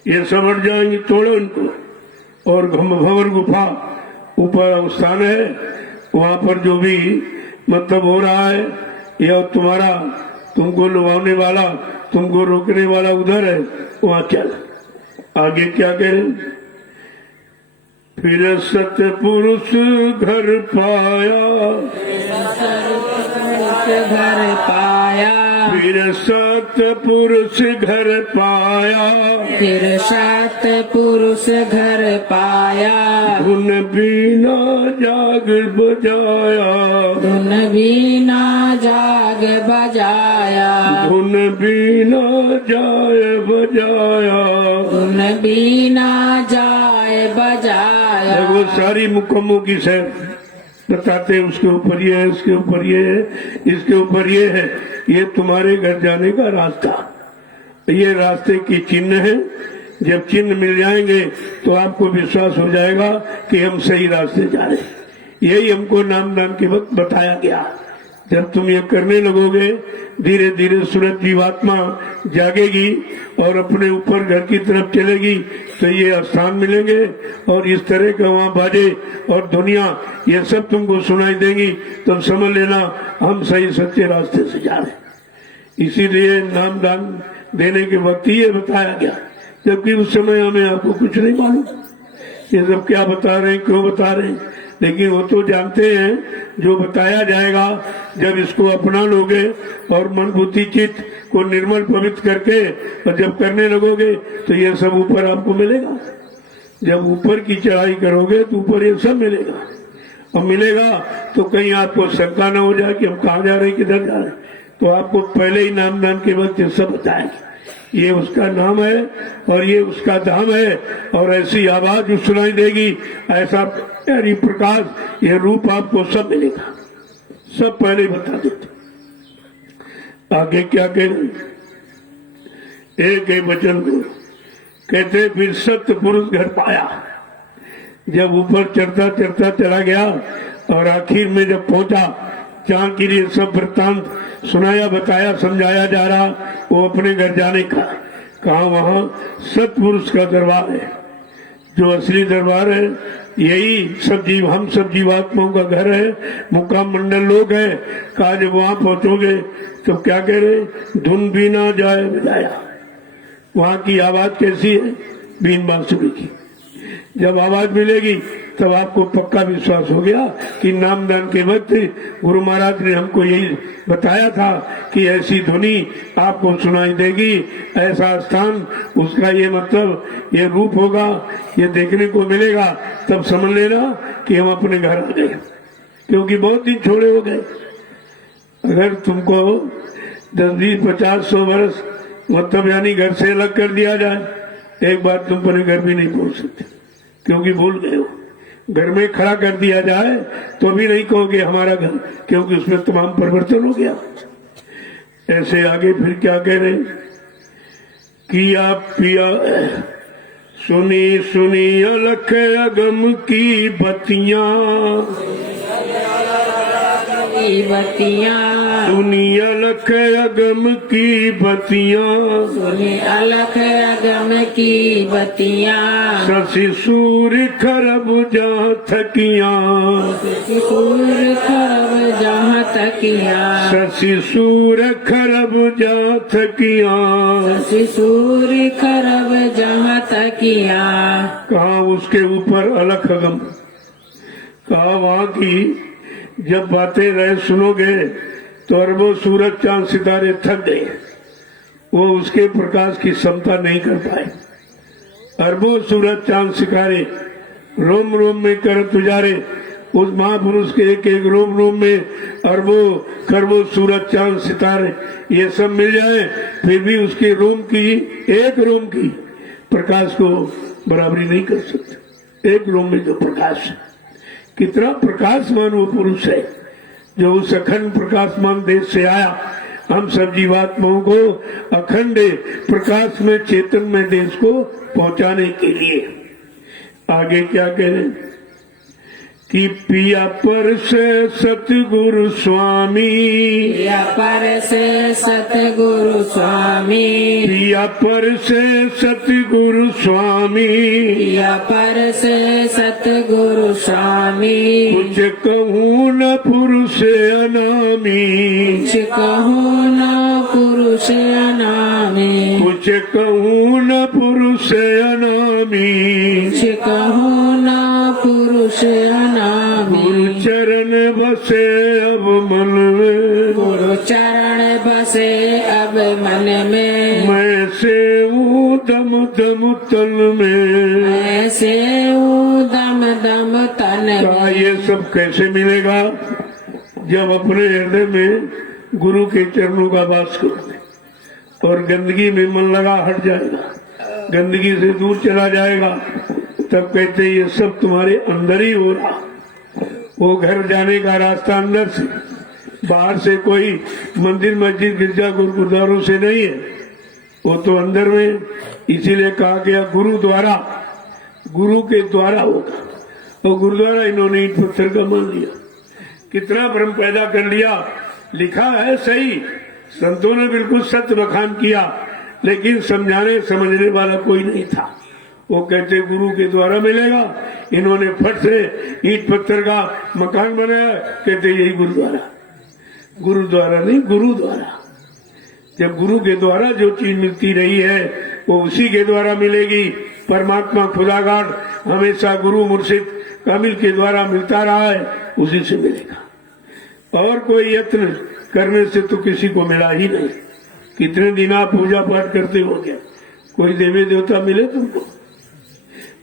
ये सब हट जाएंगी, तोड़ो इनको। और भंवर गुफा ऊपर स्थान है, वहां पर जो भी मतलब हो रहा है या तुम्हारा तुमको लुभाने वाला, तुमको रोकने वाला उधर है, वहां चल। आगे क्या करें, फिर सतपुरुष घर पाया, घर पाया, फिर सतपुरुष घर पाया, फिर सात पुरुष घर पाया। धुन बीना जाग बजाया, धुन बीना जाग बजाया, धुन बीना जाय बजाया। धुन बीना जाय बजाया। वो सारी मुकम्मों की सैर बताते, उसके ऊपर ये है, इसके ऊपर ये है, इसके ऊपर ये है। ये तुम्हारे घर जाने का रास्ता, ये रास्ते की चिन्ह है। जब चिन्ह मिल जाएंगे तो आपको विश्वास हो जाएगा कि हम सही रास्ते जा रहे हैं। यही हमको नाम के वक्त बताया गया। जब तुम ये करने लगोगे, धीरे धीरे सूरज जीवात्मा जागेगी और अपने ऊपर घर की तरफ चलेगी, तो ये स्थान मिलेंगे और इस तरह के वहाँ बाजे और दुनिया ये सब तुमको सुनाई देंगी। तुम समझ लेना हम सही सच्चे रास्ते से जा रहे हैं। इसीलिए नाम दान देने के वक्त ही ये बताया गया, जबकि उस समय हमें आपको कुछ नहीं मालूम ये सब क्या बता रहे हैं, क्यों बता रहे हैं। लेकिन वो तो जानते हैं जो बताया जाएगा, जब इसको अपना लोगे और मन बुद्धि चित्त को निर्मल पवित्र करके और जब करने लगोगे तो ये सब ऊपर आपको मिलेगा। जब ऊपर की चढ़ाई करोगे तो ऊपर ये सब मिलेगा, और मिलेगा तो कहीं आपको शंका न हो जाए कि हम कहाँ जा रहे हैं, किधर जा रहे हैं। तो आपको पहले ही नाम दान के वक्त ये सब बताएंगे, ये उसका नाम है और ये उसका धाम है, और ऐसी आवाज जो सुनाई देगी, ऐसा यानी प्रकाश, ये रूप आपको सब मिलेगा, सब पहले ही बता देते। आगे क्या कह रहे, एक एक वचन को कहते, फिर सत्य पुरुष घर पाया। जब ऊपर चढ़ता चढ़ता चला गया और आखिर में जब पहुंचा, जहां के लिए सब वृत्तांत सुनाया, बताया, समझाया जा रहा, वो अपने घर जाने का, कहा वहां सतपुरुष का दरबार है, जो असली दरबार है, यही सब जीव, हम सब जीवात्माओं का घर है, मुक्काम मंडल लोग है। कहा जब वहां पहुंचोगे तो क्या कह रहे, धुन भी ना जाए मिलाया। वहां की आवाज कैसी है, बीन बांसुरी की। जब आवाज मिलेगी तब आपको पक्का विश्वास हो गया कि नामदान के वक्त गुरु महाराज ने हमको यही बताया था कि ऐसी ध्वनि आपको सुनाई देगी, ऐसा स्थान, उसका ये मतलब, ये रूप होगा, ये देखने को मिलेगा। तब समझ लेना कि हम अपने घर आ गए, क्योंकि बहुत दिन छोड़े हो गए। अगर तुमको 10, 20, 50, 100 वर्ष मतलब यानी घर से अलग कर दिया जाए, एक बार तुम अपने घर भी नहीं पहुंच सकते, क्योंकि भूल गए हो। घर में खड़ा कर दिया जाए तो भी नहीं कहोगे हमारा घर, क्योंकि उसमें तमाम परिवर्तन हो गया। ऐसे आगे फिर क्या कह रहे, किया पिया सुनी सुनी अलख अगम की बत्तियां, सुनी अलख अगम की बत्तियां, सुनी अलख अगम की बत्तियां, शशि सूर्य खरब जहाँ थकियां, सूर्य खरब जहाँ तकियां, शशि सूर्य खरब जहाँ थकियां, सूर्य खरब जहाँ तकियां। कहा उसके ऊपर अलख अगम, कहा वहां की जब बातें रहे सुनोगे तो अरबों सूरज चांद सितारे थक गए, वो उसके प्रकाश की क्षमता नहीं कर पाए। अरबों सूरज चांद सितारे रोम रोम में करत उजारे, उस महापुरुष के एक एक रोम रोम में अरबों खरबों सूरज चांद सितारे ये सब मिल जाए, फिर भी उसके रोम की, एक रोम की प्रकाश को बराबरी नहीं कर सकते। एक रोम में जो प्रकाश है, कितना प्रकाशमान वो पुरुष है जो उस अखंड प्रकाशमान देश से आया, हम सब जीवात्माओं को अखंड प्रकाश में, चेतन में देश को पहुंचाने के लिए। आगे क्या कह रहे कि पिया पर से सतगुरु स्वामी, पिया पर से सतगुरु स्वामी, पिया पर से सतगुरु स्वामी, पिया पर से सतगुरु स्वामी, कुछ कहूँ न पुरुष अनामी, कुछ कहूँ न पुरुष अनामी, कुछ कहूँ न पुरुष अनामी, कुछ कहूँ न पुरुष अनामी। गुरु चरण बसे अब मन में, गुरु चरण बसे अब मन में, मैं से हूँ दम दम तन में, ऐसे दम दम तन कहा में। ये सब कैसे मिलेगा, जब अपने हृदय में गुरु के चरणों का वास करोगे और गंदगी में मन लगा हट जाएगा, गंदगी से दूर चला जाएगा, तब कहते ये सब तुम्हारे अंदर ही हो रहा। वो घर जाने का रास्ता अंदर से, बाहर से कोई मंदिर मस्जिद गिरजा गुरुद्वारों से नहीं है, वो तो अंदर में। इसीलिए कहा गया गुरु द्वारा, गुरु के द्वारा होगा। और गुरुद्वारा इन्होंने ईंट पत्थर का मान लिया, कितना भ्रम पैदा कर लिया। लिखा है सही, संतों ने बिल्कुल सत्य बखान किया, लेकिन समझाने समझने वाला कोई नहीं था। वो कहते गुरु के द्वारा मिलेगा, इन्होंने फट से ईंट पत्थर का मकान बनाया, कहते यही गुरुद्वारा। गुरुद्वारा नहीं, गुरु द्वारा। जब गुरु के द्वारा जो चीज मिलती रही है वो उसी के द्वारा मिलेगी। परमात्मा खुदागार हमेशा गुरु मुर्शिद कामिल के द्वारा मिलता रहा है, उसी से मिलेगा। और कोई यत्न करने से तो किसी को मिला ही नहीं। कितने दिन आप पूजा पाठ करते हो, क्या कोई देवी देवता मिले तुमको?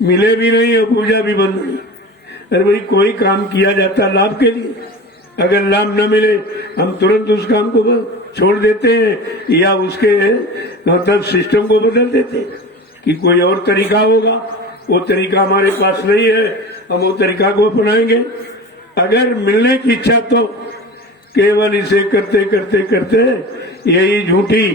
मिले भी नहीं और पूजा भी बंद नहीं। अरे भाई कोई काम किया जाता लाभ के लिए, अगर लाभ न मिले हम तुरंत उस काम को छोड़ देते हैं या उसके मतलब सिस्टम को बदल देते हैं कि कोई और तरीका होगा। वो तरीका हमारे पास नहीं है, हम वो तरीका को अपनाएंगे। अगर मिलने की इच्छा तो केवल इसे करते करते करते यही झूठी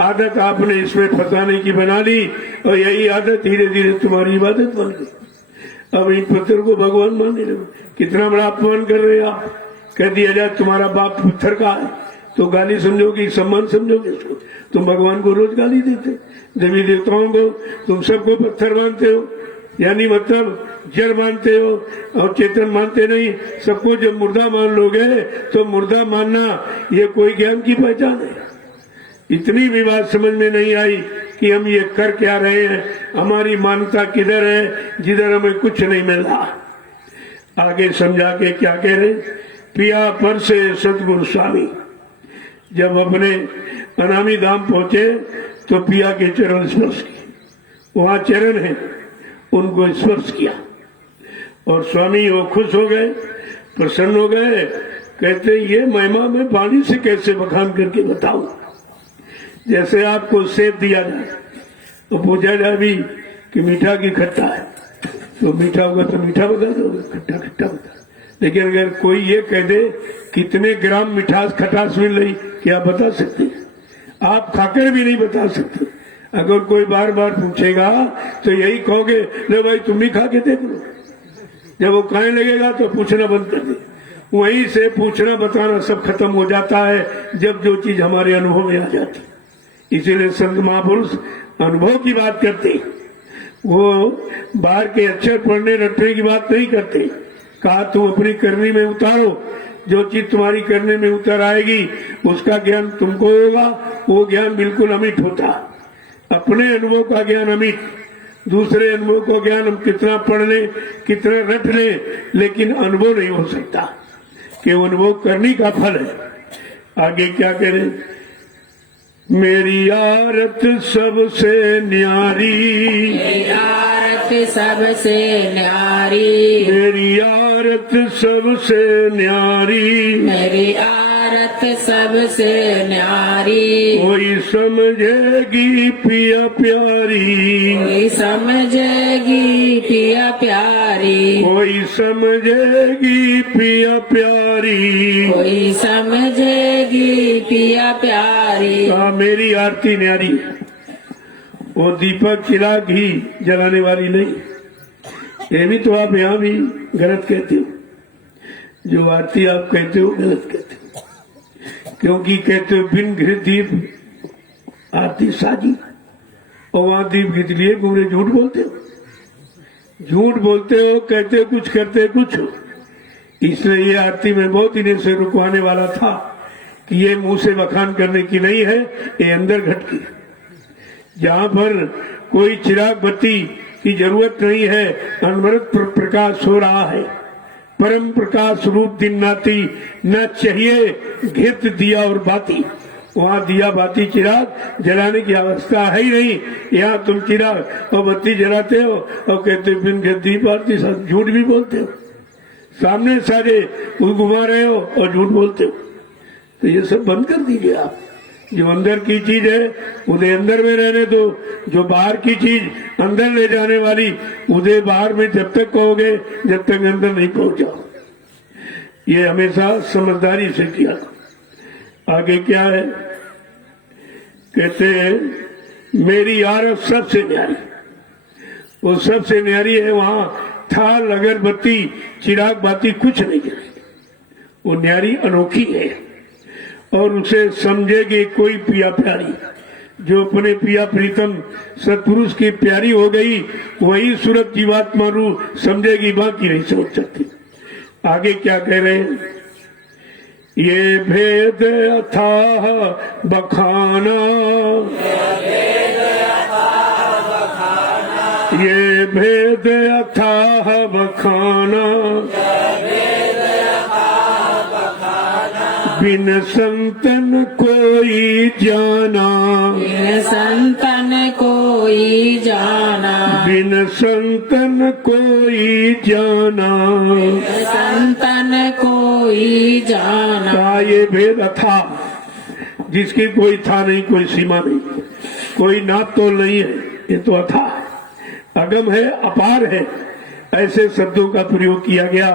आदत आपने इसमें फंसाने की बना ली और यही आदत धीरे धीरे तुम्हारी इबादत बन गई। अब इन पत्थर को भगवान मानने लगे। कितना बड़ा अपमान कर रहे हैं आप। कह दिया जाए तुम्हारा बाप पत्थर का है तो गाली समझोगे, सम्मान समझोगे इसको। तुम भगवान को रोज गाली देते, देवी देवताओं को तुम सबको पत्थर मानते हो, यानी मतलब जड़ मानते हो और चेतन मानते नहीं। सबको जब मुर्दा मान लोगे तो मुर्दा मानना ये कोई ज्ञान की पहचान है। इतनी भी बात समझ में नहीं आई कि हम ये कर क्या रहे हैं, हमारी मान्यता किधर है जिधर हमें कुछ नहीं मिल रहा। आगे समझा के क्या कह रहे, पिया पर से सतगुरु स्वामी जब अपने अनामी धाम पहुंचे तो पिया के चरण स्पर्श किए। वहां चरण है, उनको स्पर्श किया और स्वामी वो खुश हो गए, प्रसन्न हो गए। कहते ये महिमा में पानी से कैसे बखान करके बताऊं। जैसे आपको सेब दिया जाए तो पूछा जाए भी कि मीठा की खट्टा है, तो मीठा होगा तो मीठा बता दो, खट्टा खट्टा बता। लेकिन अगर कोई ये कह दे कितने ग्राम मिठास खटास मिल रही, क्या बता सकते? आप खाकर भी नहीं बता सकते। अगर कोई बार बार पूछेगा तो यही कहोगे ले भाई तुम भी खा के देख लो। जब वो कहने लगेगा तो पूछना बंद कर दे। वहीं से पूछना बताना सब खत्म हो जाता है जब जो चीज हमारे अनुभव में आ जाती। इसीलिए संत महापुरुष अनुभव की बात करते, वो बाहर के अक्षर पढ़ने रटने की बात नहीं करते। कहा तुम अपनी करनी में उतारो, जो चीज तुम्हारी करने में उतर आएगी उसका ज्ञान तुमको होगा। वो ज्ञान बिल्कुल अमिट होता। अपने अनुभव का ज्ञान अमिट, दूसरे अनुभव का ज्ञान हम कितना पढ़ ले कितना रट ले, लेकिन अनुभव नहीं हो सकता कि अनुभव करने का फल है। आगे क्या करें, मेरी आरत सबसे न्यारी, मेरी आरत सबसे न्यारी, मेरी आरत सबसे न्यारी, मेरी आरत सबसे न्यारी। कोई समझेगी पिया प्यारी, कोई समझेगी पिया प्यारी, कोई समझेगी पिया प्यारी। कोई समझेगी पिया प्यारी। मेरी आरती न्यारी, वो दीपक चिराग घी जलाने वाली नहीं। ये भी तो आप यहाँ भी गलत कहते हो। जो आरती आप कहते हो गलत कहते हो, क्योंकि कहते हो बिन घृत दीप आरती साजी, और वहां दीप घृत लिए घूम रहे। झूठ बोलते हो, झूठ बोलते हो, कहते हो कुछ करते कुछ हो। इसलिए ये आरती में बहुत इन्हें से रुकवाने वाला था कि ये मुंह से बखान करने की नहीं है, ये अंदर घट की। जहां पर कोई चिराग बत्ती की जरूरत नहीं है, अनवरत प्रकाश हो रहा है, परम प्रकाश रूप दिन नाती, न चाहिए घृत दिया और बाती। वहां दिया बाती चिराग जलाने की अवस्था है ही नहीं। यहाँ तुम चिराग और बत्ती जलाते हो और कहते हो बिन घृत दीप आरती। झूठ भी बोलते हो, सामने सारे घुमा रहे हो और झूठ बोलते हो। तो ये सब बंद कर दीजिए आप। जो अंदर की चीज है उसे अंदर में रहने दो, जो बाहर की चीज अंदर ले जाने वाली उसे बाहर में जब तक कहोगे जब तक अंदर नहीं पहुंचाओ। ये हमेशा समझदारी से किया। आगे क्या है, कहते हैं मेरी आरत सबसे न्यारी। वो सबसे न्यारी है, वहां थाल अगरबत्ती चिराग बाती कुछ नहीं है। वो न्यारी अनोखी है और उसे समझेगी कोई पिया प्यारी। जो अपने पिया प्रीतम सतपुरुष की प्यारी हो गई वही सूरत जीवात्मा रूप समझेगी, बाकी नहीं समझ सकती। आगे क्या कह रहे हैं, ये भेद अथाह बखाना, ये भेद अथाह बखाना, बिन संतन कोई जाना, बिन संतन कोई कोई जाना, बिन संतन कोई जाना। संतन कोई जाना। का ये भेद अथा, जिसकी कोई था नहीं, कोई सीमा नहीं, कोई नाप तोल नहीं है, ये तो अथा है, अगम है, अपार है। ऐसे शब्दों का प्रयोग किया गया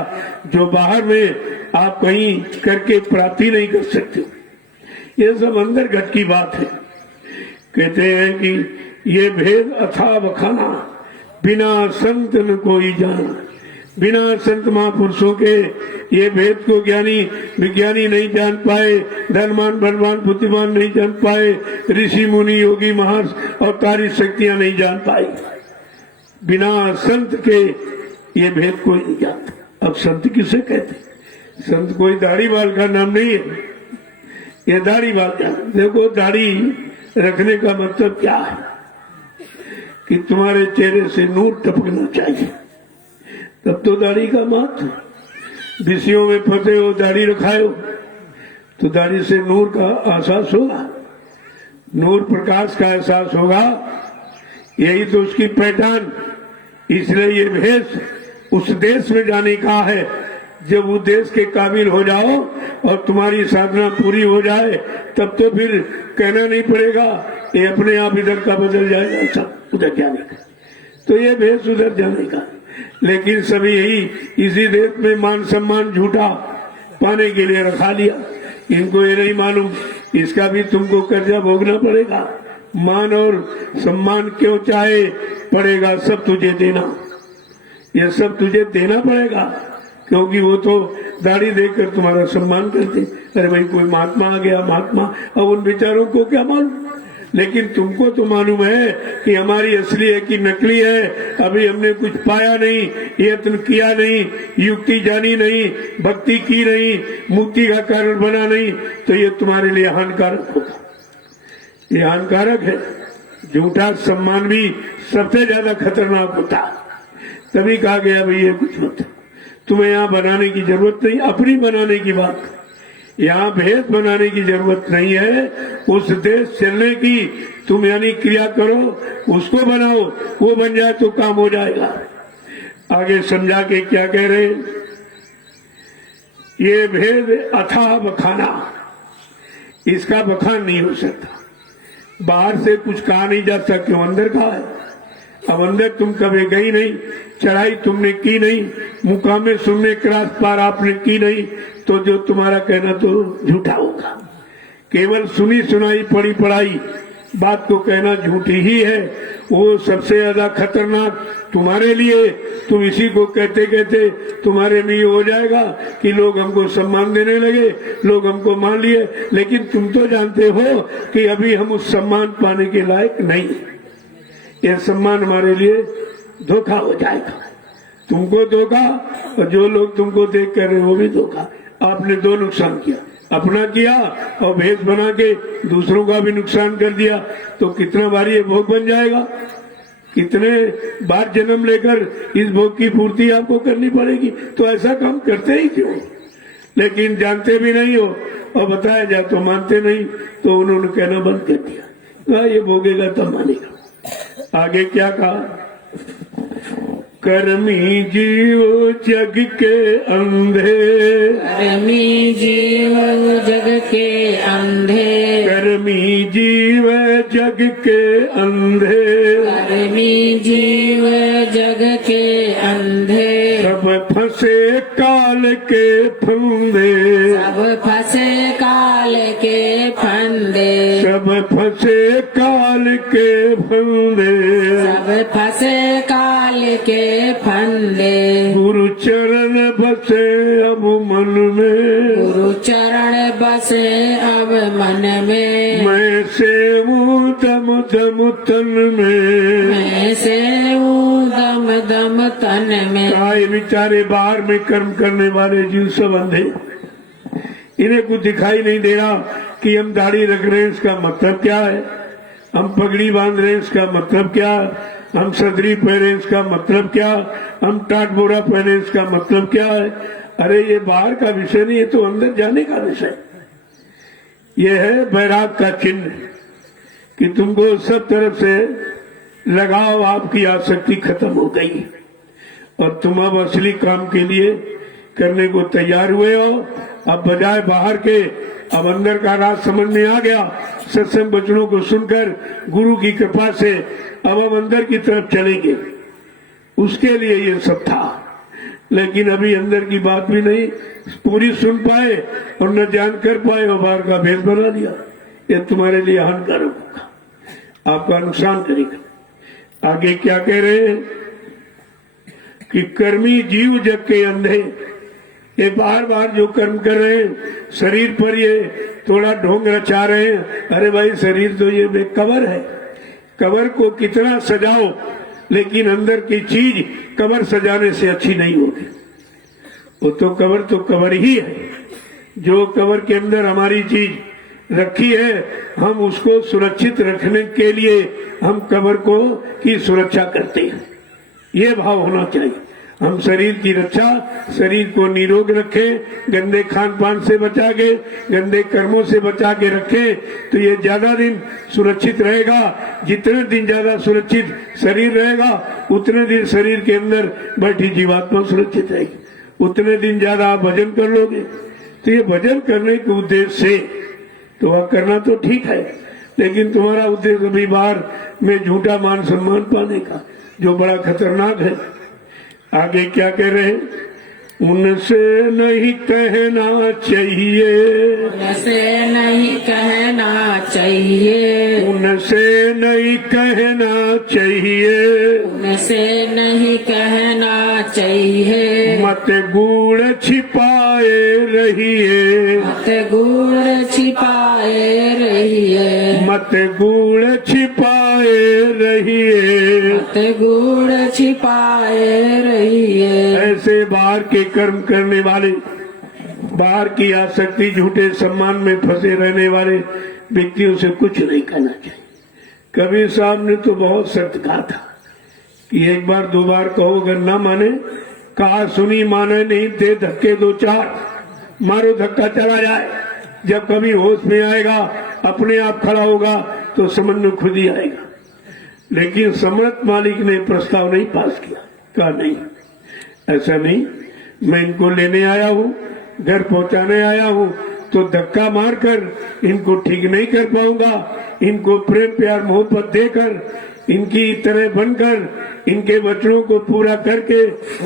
जो बाहर में आप कहीं करके प्राप्ति नहीं कर सकते। ये सब अंदर घट की बात है। कहते हैं कि ये भेद अथा बखाना, बिना संत न कोई जाना। बिना संत महापुरुषों के ये भेद को ज्ञानी विज्ञानी नहीं जान पाए, धनवान बलवान बुद्धिमान नहीं जान पाए, ऋषि मुनि योगी महान अवतारी शक्तियां नहीं जान पाई। बिना संत के ये भेद कोई नहीं जानता। अब संत किसे कहते? संत कोई दाढ़ी बाल का नाम नहीं है। ये दाढ़ी बाल का, देखो दाढ़ी रखने का मतलब क्या है कि तुम्हारे चेहरे से नूर टपकना चाहिए, तब तो दाढ़ी का महत्व। विषयों में फंसे हो, दाढ़ी रखाए हो तो दाढ़ी से नूर का एहसास होगा, नूर प्रकाश का एहसास होगा। यही तो उसकी पहचान। इसलिए ये भेष उस देश में जाने का है जब वो देश के काबिल हो जाओ और तुम्हारी साधना पूरी हो जाए, तब तो फिर कहना नहीं पड़ेगा ये अपने आप इधर का बदल जाएगा, सब उधर जाने का। तो ये भेष उधर जाने का। लेकिन सभी यही इसी देश में मान सम्मान झूठा पाने के लिए रखा लिया। इनको ये नहीं मालूम इसका भी तुमको कर्जा भोगना पड़ेगा। मान और सम्मान क्यों चाहे पड़ेगा, सब तुझे देना, ये सब तुझे देना पड़ेगा, क्योंकि वो तो दाढ़ी देखकर तुम्हारा सम्मान करते। अरे भाई कोई महात्मा आ गया, महात्मा, अब उन बेचारों को क्या मालूम। लेकिन तुमको तो मालूम है कि हमारी असली है कि नकली है। अभी हमने कुछ पाया नहीं, यत्न किया नहीं, युक्ति जानी नहीं, भक्ति की नहीं, मुक्ति का कारण बना नहीं, तो ये तुम्हारे लिए हानिकारक होगा। ये हानिकारक है। झूठा सम्मान भी सबसे ज्यादा खतरनाक होता। तभी कहा गया भाई ये कुछ मत, तुम्हें यहाँ बनाने की जरूरत नहीं, अपनी बनाने की बात। यहाँ भेद बनाने की जरूरत नहीं है। उस देश चलने की तुम यानी क्रिया करो, उसको बनाओ, वो बन जाए तो काम हो जाएगा। आगे समझा के क्या कह रहे, ये भेद अथाह बखाना, इसका बखान नहीं हो सकता। बाहर से कुछ कहा नहीं जा सकता, क्यों? अंदर का है। अब अंदर तुम कभी गई नहीं, चढ़ाई तुमने की नहीं, मुकामे सुनने क्रॉस पार आपने की नहीं, तो जो तुम्हारा कहना तो झूठा होगा। केवल सुनी सुनाई पढ़ी पढ़ाई बात को कहना झूठी ही है। वो सबसे ज्यादा खतरनाक तुम्हारे लिए। तुम इसी को कहते कहते तुम्हारे में ये हो जाएगा कि लोग हमको सम्मान देने लगे, लोग हमको मान लिए, लेकिन तुम तो जानते हो कि अभी हम उस सम्मान पाने के लायक नहीं। यह सम्मान हमारे लिए धोखा हो जाएगा। तुमको धोखा और जो लोग तुमको देख कर रहे वो भी धोखा। आपने दो नुकसान किया, अपना किया और भेष बना के दूसरों का भी नुकसान कर दिया। तो कितना बार ये भोग बन जाएगा, कितने बार जन्म लेकर इस भोग की पूर्ति आपको करनी पड़ेगी। तो ऐसा काम करते ही क्यों? लेकिन जानते भी नहीं हो और बताया जाए तो मानते नहीं, तो उन्होंने कहना बंद कर दिया। ये भोगेगा तब मानेगा। आगे क्या कहा, कर्मी जीव जग के अंधे, कर्मी जीव जग के अंधे, कर्मी जीव जग के अंधे, कर्मी जीव जग के अंधे, सब फंसे काल के फंदे, सब फंसे काल के फंदे, सब फंसे काल के फंदे, सब फंसे काल के फंदे। गुरु चरण बसे अब मन में, गुरु चरण बसे अब मन में, मैं से दम दम तन में, मैं से दम दम तन में। काय बेचारे बाहर में कर्म करने वाले जीव सब अंधे, इन्हें कुछ दिखाई नहीं दे रहा कि हम दाढ़ी रख रहे हैं इसका मतलब क्या है, हम पगड़ी बांध रहे हैं इसका मतलब क्या, हम सदरी पहने इसका मतलब क्या, हम टाट बोरा पहने इसका मतलब क्या है। अरे ये बाहर का विषय नहीं, ये तो अंदर जाने का विषय। ये है बैराग का चिन्ह कि तुमको सब तरफ से लगाओ, आपकी आसक्ति खत्म हो गई और तुम अब असली काम के लिए करने को तैयार हुए हो। अब बजाय बाहर के, अब अंदर का राज समझ में आ गया। सत्संग वचनों को सुनकर गुरु की कृपा से अब हम अंदर की तरफ चलेंगे, उसके लिए ये सब था। लेकिन अभी अंदर की बात भी नहीं पूरी सुन पाए और न जान कर पाए और बाहर का भेद बना दिया। ये तुम्हारे लिए हानिकारक होगा, आपका नुकसान करेगा। आगे क्या कह रहे हैं कि कर्मी जीव जग के अंधे, ये बार बार जो कर्म कर रहे हैं शरीर पर ये थोड़ा ढोंग रचा रहे हैं। अरे भाई शरीर तो ये कवर है, कवर को कितना सजाओ लेकिन अंदर की चीज कवर सजाने से अच्छी नहीं होगी। वो तो कवर ही है। जो कवर के अंदर हमारी चीज रखी है, हम उसको सुरक्षित रखने के लिए हम कवर को की सुरक्षा करते हैं। ये भाव होना चाहिए। हम शरीर की रक्षा, शरीर को निरोग रखें, गंदे खान पान से बचा के, गंदे कर्मों से बचा के रखें तो ये ज्यादा दिन सुरक्षित रहेगा। जितने दिन ज्यादा सुरक्षित शरीर रहेगा उतने दिन शरीर के अंदर बैठी जीवात्मा सुरक्षित रहेगी, उतने दिन ज्यादा आप भजन कर लोगे। तो ये भजन करने के उद्देश्य से तो वह करना तो ठीक है, लेकिन तुम्हारा उद्देश्य अभी बाहर में झूठा मान सम्मान पाने का, जो बड़ा खतरनाक है। आगे क्या कह रहे हैं, उनसे नहीं कहना चाहिए, उनसे नहीं कहना चाहिए, उनसे नहीं कहना चाहिए, उनसे नहीं कहना चाहिए। मत गूढ़ छिपाए रहिए, मत गूढ़ छिपाए रहिए, मत गूढ़ छिपाए रहिए। मत गूढ़ छिपाए रहिए। ऐसे बाहर के कर्म करने वाले, बाहर की आसक्ति, झूठे सम्मान में फंसे रहने वाले व्यक्तियों से कुछ नहीं कहना चाहिए। कबीर साहब ने तो बहुत सत्य कहा था कि एक बार दो बार कहो, अगर ना माने, कहा सुनी माने नहीं, दे धक्के दो चार, मारो धक्का चला जाए। जब कभी होश में आएगा, अपने आप खड़ा होगा तो समझ में खुद ही आएगा। लेकिन सम्राट मालिक ने प्रस्ताव नहीं पास किया, कहा नहीं, ऐसा नहीं, मैं इनको लेने आया हूँ, घर पहुंचाने आया हूँ, तो धक्का मारकर इनको ठीक नहीं कर पाऊंगा। इनको प्रेम प्यार मोहब्बत देकर, इनकी तरह बनकर, इनके वचनों को पूरा करके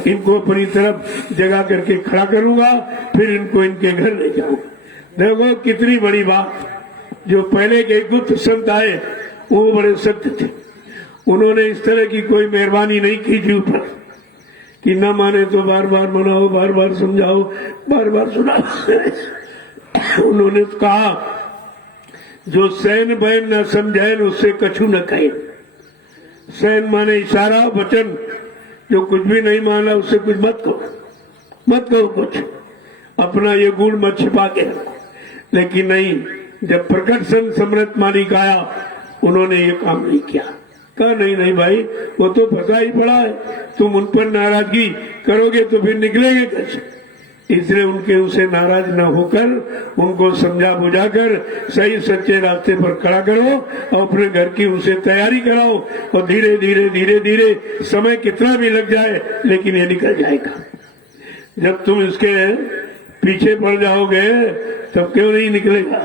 इनको अपनी तरफ जगा करके खड़ा करूंगा, फिर इनको इनके घर ले जाऊंगा। देखो कितनी बड़ी बात। जो पहले के गुप्त संत आए वो बड़े सत्य थे, उन्होंने इस तरह की कोई मेहरबानी नहीं की जी ऊपर कि न माने तो बार बार मनाओ, बार बार समझाओ, बार बार सुनाओ। उन्होंने कहा, जो सैन बैन न समझैन उससे कछु न कहे। सैन माने इशारा, वचन, जो कुछ भी नहीं माना उससे कुछ मत कहो, मत कहो कुछ, अपना ये गुण मत छिपा के रखो। लेकिन नहीं, जब प्रकट संत सम्राट मालिक आया, उन्होंने ये काम नहीं किया। कहा नहीं नहीं भाई, वो तो फंसा ही पड़ा है, तुम उन पर नाराजगी करोगे तो फिर निकलेंगे कैसे। इसलिए उनके उसे नाराज न होकर उनको समझा बुझाकर सही सच्चे रास्ते पर खड़ा करो और अपने घर की उनसे तैयारी कराओ। और धीरे धीरे धीरे धीरे समय कितना भी लग जाए लेकिन ये निकल जाएगा। जब तुम इसके पीछे पड़ जाओगे तब क्यों नहीं निकलेगा।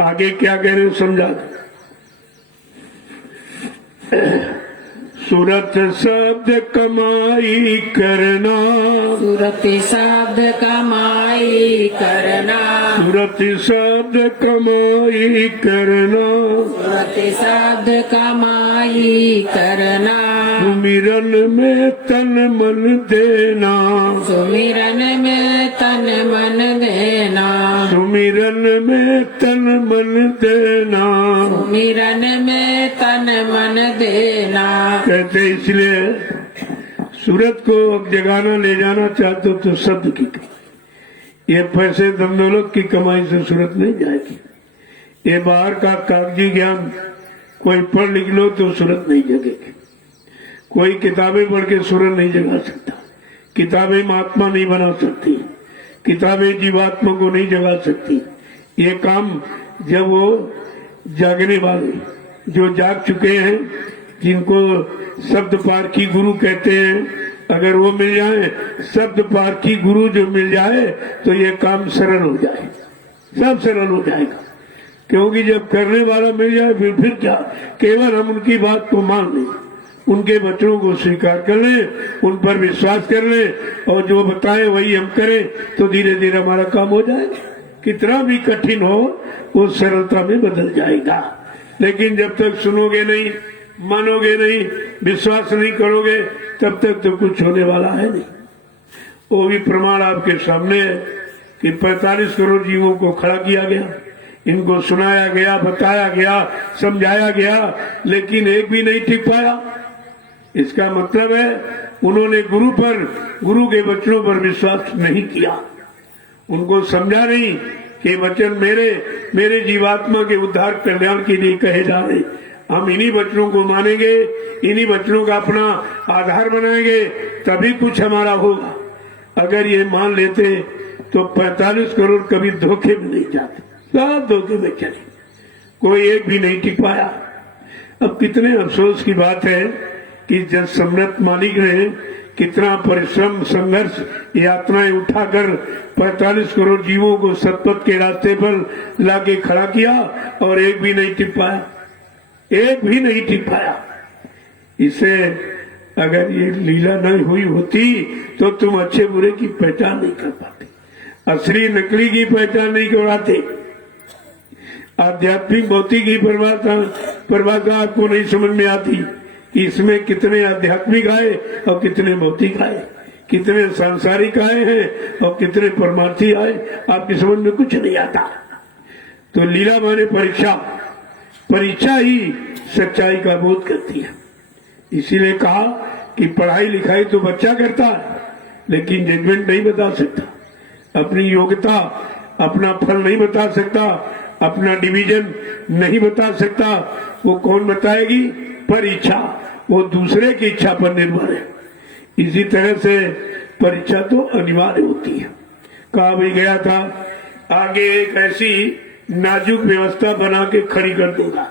आगे क्या कह रहे हो समझा। सूरत शब्द कमाई करना, सूरत शब्द कमाई करना, सूरत शब्द कमाई करना, सूरत शब्द कमाई करना, सुमिरन में तन मन देना, सुमिरन में तन मन देना, सुमिरन में तन मन देना। सुमिरन में तन मन देना। कहते इसलिए सूरत को जगाना ले जाना चाहते हो तो शब्द की कमाई, ये पैसे धन-दौलत की कमाई से सूरत नहीं जाएगी। ये बाहर का कागजी ज्ञान कोई पढ़ लिख लो तो सूरत नहीं जगेगी। कोई किताबें पढ़ के सूरत नहीं जगा सकता, किताबें महात्मा नहीं बना सकती, किताबें जीवात्मा को नहीं जगा सकती। ये काम जब वो जागने वाले जो जाग चुके हैं, जिनको शब्द पारखी गुरु कहते हैं, अगर वो मिल जाए, शब्द पारखी गुरु जो मिल जाए, तो ये काम सरल हो जाए, सब सरल हो जाएगा। क्योंकि जब करने वाला मिल जाए, फिर क्या, केवल हम उनकी बात को मान लें, उनके वचनों को स्वीकार कर लें, उन पर विश्वास कर लें, और जो बताए वही हम करें, तो धीरे धीरे हमारा काम हो जाएगा। कितना भी कठिन हो, वो सरलता में बदल जाएगा। लेकिन जब तक सुनोगे नहीं, मानोगे नहीं, विश्वास नहीं करोगे, तब तक तो कुछ होने वाला है नहीं। वो भी प्रमाण आपके सामने है कि 45 करोड़ जीवों को खड़ा किया गया, इनको सुनाया गया, बताया गया, समझाया गया, लेकिन एक भी नहीं टिक पाया। इसका मतलब है उन्होंने गुरु पर, गुरु के वचनों पर विश्वास नहीं किया। उनको समझा नहीं कि वचन मेरे जीवात्मा के उद्धार कल्याण के लिए कहे जा रहे। हम इन्हीं वचनों को मानेंगे, इन्हीं वचनों का अपना आधार बनाएंगे, तभी कुछ हमारा होगा। अगर ये मान लेते तो 45 करोड़ कभी धोखे में नहीं जाते, सब धोखे में चले, कोई एक भी नहीं टिक पाया। अब कितने अफसोस की बात है कि जब सम्राट मालिक ने कितना परिश्रम, संघर्ष, यातनाएं उठाकर 45 करोड़ जीवों को सतपथ के रास्ते पर लाके खड़ा किया, और एक भी नहीं टिक पाया, एक भी नहीं टिक पाया। इसे अगर ये लीला नहीं हुई होती तो तुम अच्छे बुरे की पहचान नहीं कर पाते, असली नकली की पहचान नहीं कराते। आध्यात्मिक भौतिक की परिभाषा आपको नहीं समझ में आती कि इसमें कितने आध्यात्मिक आए और कितने भौतिक आए, कितने सांसारिक आए हैं और कितने परमार्थी आए, आपकी समझ में कुछ नहीं आता। तो लीला माने परीक्षा, परीक्षा ही सच्चाई का बोध करती है। इसीलिए कहा कि पढ़ाई लिखाई तो बच्चा करता है, लेकिन जजमेंट नहीं बता सकता, अपनी योग्यता, अपना फल नहीं बता सकता, अपना डिवीजन नहीं बता सकता। वो कौन बताएगी? परीक्षा, वो दूसरे की इच्छा पर निर्भर है। इसी तरह से परीक्षा तो अनिवार्य होती है। कहा भी गया था, आगे एक ऐसी नाजुक व्यवस्था बना के खड़ी कर दूंगा,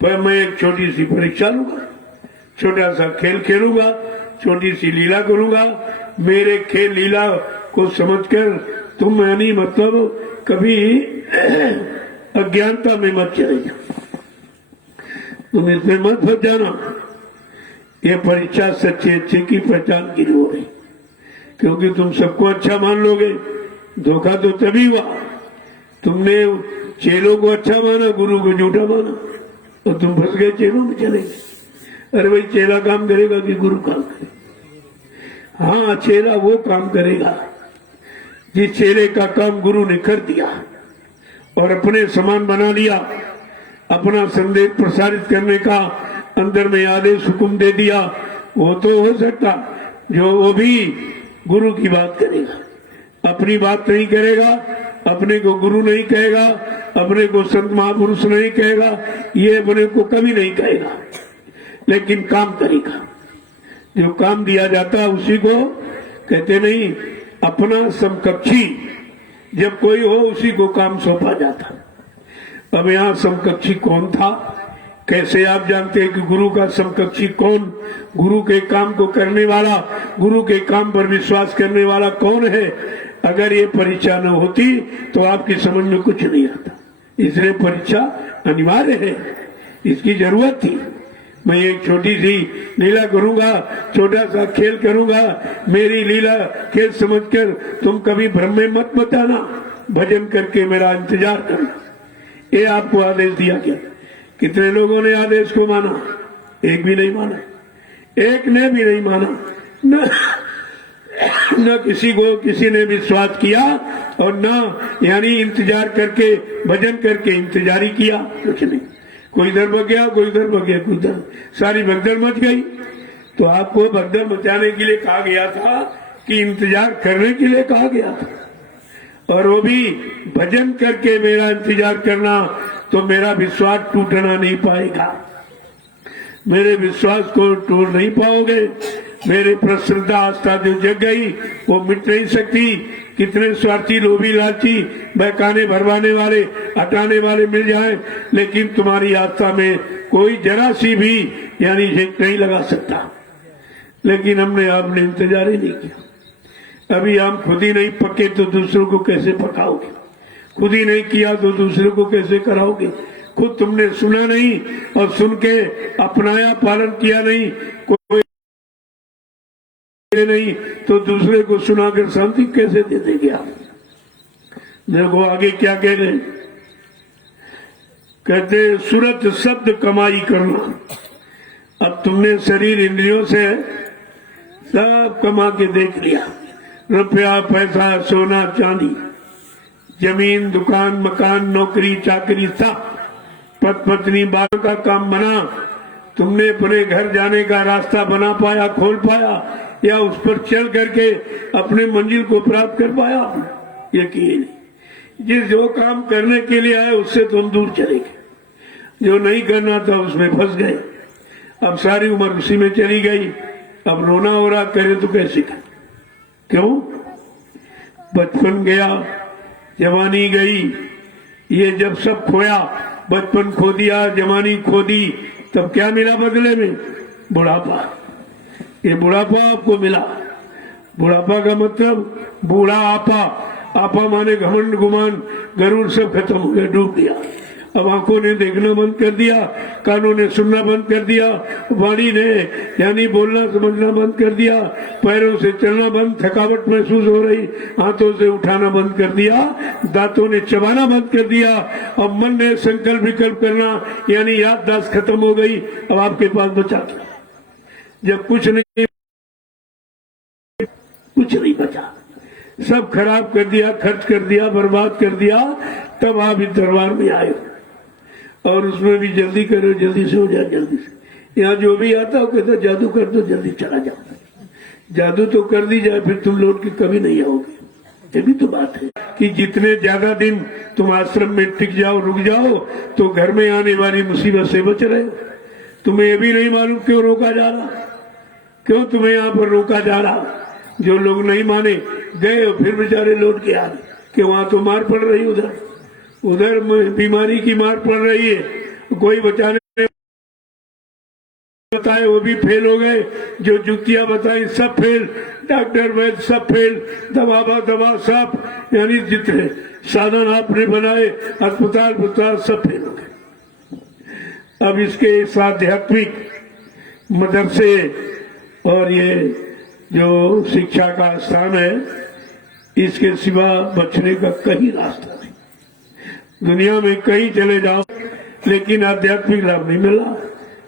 पर मैं एक छोटी सी परीक्षा लूंगा, छोटा सा खेल खेलूंगा, छोटी सी लीला करूंगा। मेरे खेल लीला को समझकर तुम यानी मतलब कभी अज्ञानता में मत चले जाओ, तुम इसमें मत फंस जाना। ये परीक्षा सच्चे अच्छे की पहचान की हो रही, क्योंकि तुम सबको अच्छा मान लोगे। धोखा तो तभी हुआ, तुमने चेलों को अच्छा माना, गुरु को झूठा माना, और तुम फंस गए, चेलों में चले गए। अरे भाई, चेला काम करेगा कि गुरु काम करेगा? हाँ, चेला वो काम करेगा जिस चेले का काम गुरु ने कर दिया और अपने समान बना लिया, अपना संदेश प्रसारित करने का अंदर में आदेश हुक्म दे दिया। वो तो हो सकता जो वो भी गुरु की बात करेगा, अपनी बात नहीं करेगा, अपने को गुरु नहीं कहेगा, अपने को संत महापुरुष नहीं कहेगा, ये अपने को कभी नहीं कहेगा, लेकिन काम करेगा। जो काम दिया जाता है उसी को कहते नहीं, अपना समकक्षी जब कोई हो उसी को काम सौंपा जाता। अब यहाँ समकक्षी कौन था? कैसे आप जानते हैं कि गुरु का समकक्षी कौन? गुरु के काम को करने वाला, गुरु के काम पर विश्वास करने वाला कौन है? अगर ये परीक्षा न होती तो आपकी समझ में कुछ नहीं आता। इसलिए परीक्षा अनिवार्य है, इसकी जरूरत थी। मैं एक छोटी सी लीला करूंगा, छोटा सा खेल करूंगा, मेरी लीला खेल समझकर तुम कभी भ्रम में मत बताना, भजन करके मेरा इंतजार करना। ये आपको आदेश दिया गया। कितने लोगों ने आदेश को माना? एक भी नहीं माना, एक ने भी नहीं माना। न किसी ने विश्वास किया और न यानी इंतजार करके, भजन करके इंतजारी किया, कुछ नहीं। कोई इधर भाग गया, कोई इधर भाग गया, कोई इधर, सारी भगदड़ मच गई। तो आपको भगदड़ मचाने के लिए कहा गया था कि इंतजार करने के लिए कहा गया था, और वो भी भजन करके मेरा इंतजार करना, तो मेरा विश्वास टूटना नहीं पाएगा। मेरे विश्वास को तोड़ नहीं पाओगे मेरे पर श्रद्धा आस्था जो जग गई वो मिट नहीं सकती। कितने स्वार्थी, लोभी, लालची, बहकाने भरवाने वाले, हटाने वाले मिल जाएं, लेकिन तुम्हारी आस्था में कोई जरा सी भी यानी झेक नहीं लगा सकता। लेकिन आपने इंतजार ही नहीं किया। अभी हम खुद ही नहीं पके तो दूसरों को कैसे पकाओगे? खुद ही नहीं किया तो दूसरों को कैसे कराओगे? खुद तुमने सुना नहीं और सुन के अपनाया, पालन किया नहीं, कोई नहीं तो दूसरे को सुनाकर शांति कैसे दे देंगे आप? देखो आगे क्या कह रहे हैं। कहते सूरत शब्द कमाई करना। अब तुमने शरीर इंद्रियों से सब कमा के देख लिया, रुपया, पैसा, सोना, चांदी, जमीन, दुकान, मकान, नौकरी, चाकरी, सब पत पत्नी, बालों का काम बना। तुमने अपने घर जाने का रास्ता बना पाया, खोल पाया, या उस पर चल करके अपने मंजिल को प्राप्त कर पाया? यकीन जिस जो काम करने के लिए आए उससे तुम दूर चले गए, जो नहीं करना था उसमें फंस गए। अब सारी उम्र उसी में चली गई। अब रोना हो रहा, करे तो कैसे करे? क्यों? बचपन गया, जवानी गई, ये जब सब खोया, बचपन खो दिया, जवानी खो दी, तब क्या मिला बदले में? बुढ़ापा। ये बुढ़ापा आपको मिला। बुढ़ापा का मतलब बूढ़ा आपा। आपा माने घमंड, गुमान, गरुड़ सब खत्म हो गया, डूब गया। अब आंखों ने देखना बंद कर दिया, कानों ने सुनना बंद कर दिया, वाणी ने यानी बोलना समझना बंद कर दिया, पैरों से चलना बंद, थकावट महसूस हो रही, हाथों से उठाना बंद कर दिया, दांतों ने चबाना बंद कर दिया। अब मन ने संकल्प विकल्प करना यानी याददाश्त खत्म हो गई। अब आपके पास बचा क्या? जब कुछ नहीं बचा, सब खराब कर दिया, खर्च कर दिया, बर्बाद कर दिया, तब आप इस दरबार में आए और उसमें भी जल्दी करो, जल्दी से हो जाए, जल्दी से। यहाँ जो भी आता हो कहता जादू कर दो, जल्दी चला जाओ। जादू तो कर दी जाए, फिर तुम लौट के कभी नहीं आओगे। ये भी तो बात है कि जितने ज्यादा दिन तुम आश्रम में टिक जाओ, रुक जाओ, तो घर में आने वाली मुसीबत से बच रहे हो। तुम्हें ये भी नहीं मालूम क्यों रोका जा रहा, क्यों तुम्हें यहाँ पर रोका जा रहा। जो लोग नहीं माने गए और फिर बेचारे लौट के आ रहे कि वहां तो मार पड़ रही, उधर बीमारी की मार पड़ रही है, कोई बचाने बताए वो भी फेल हो गए, जो जुतियां बताई सब फेल, डॉक्टर वैद्य सब फेल, दवा सब, यानी जितने साधन आपने बनाए अस्पताल सब फेल हो गए। अब इसके इस आध्यात्मिक मदरसे और ये जो शिक्षा का स्थान है, इसके सिवा बचने का कहीं रास्ता नहीं। दुनिया में कहीं चले जाओ लेकिन आध्यात्मिक लाभ नहीं मिला,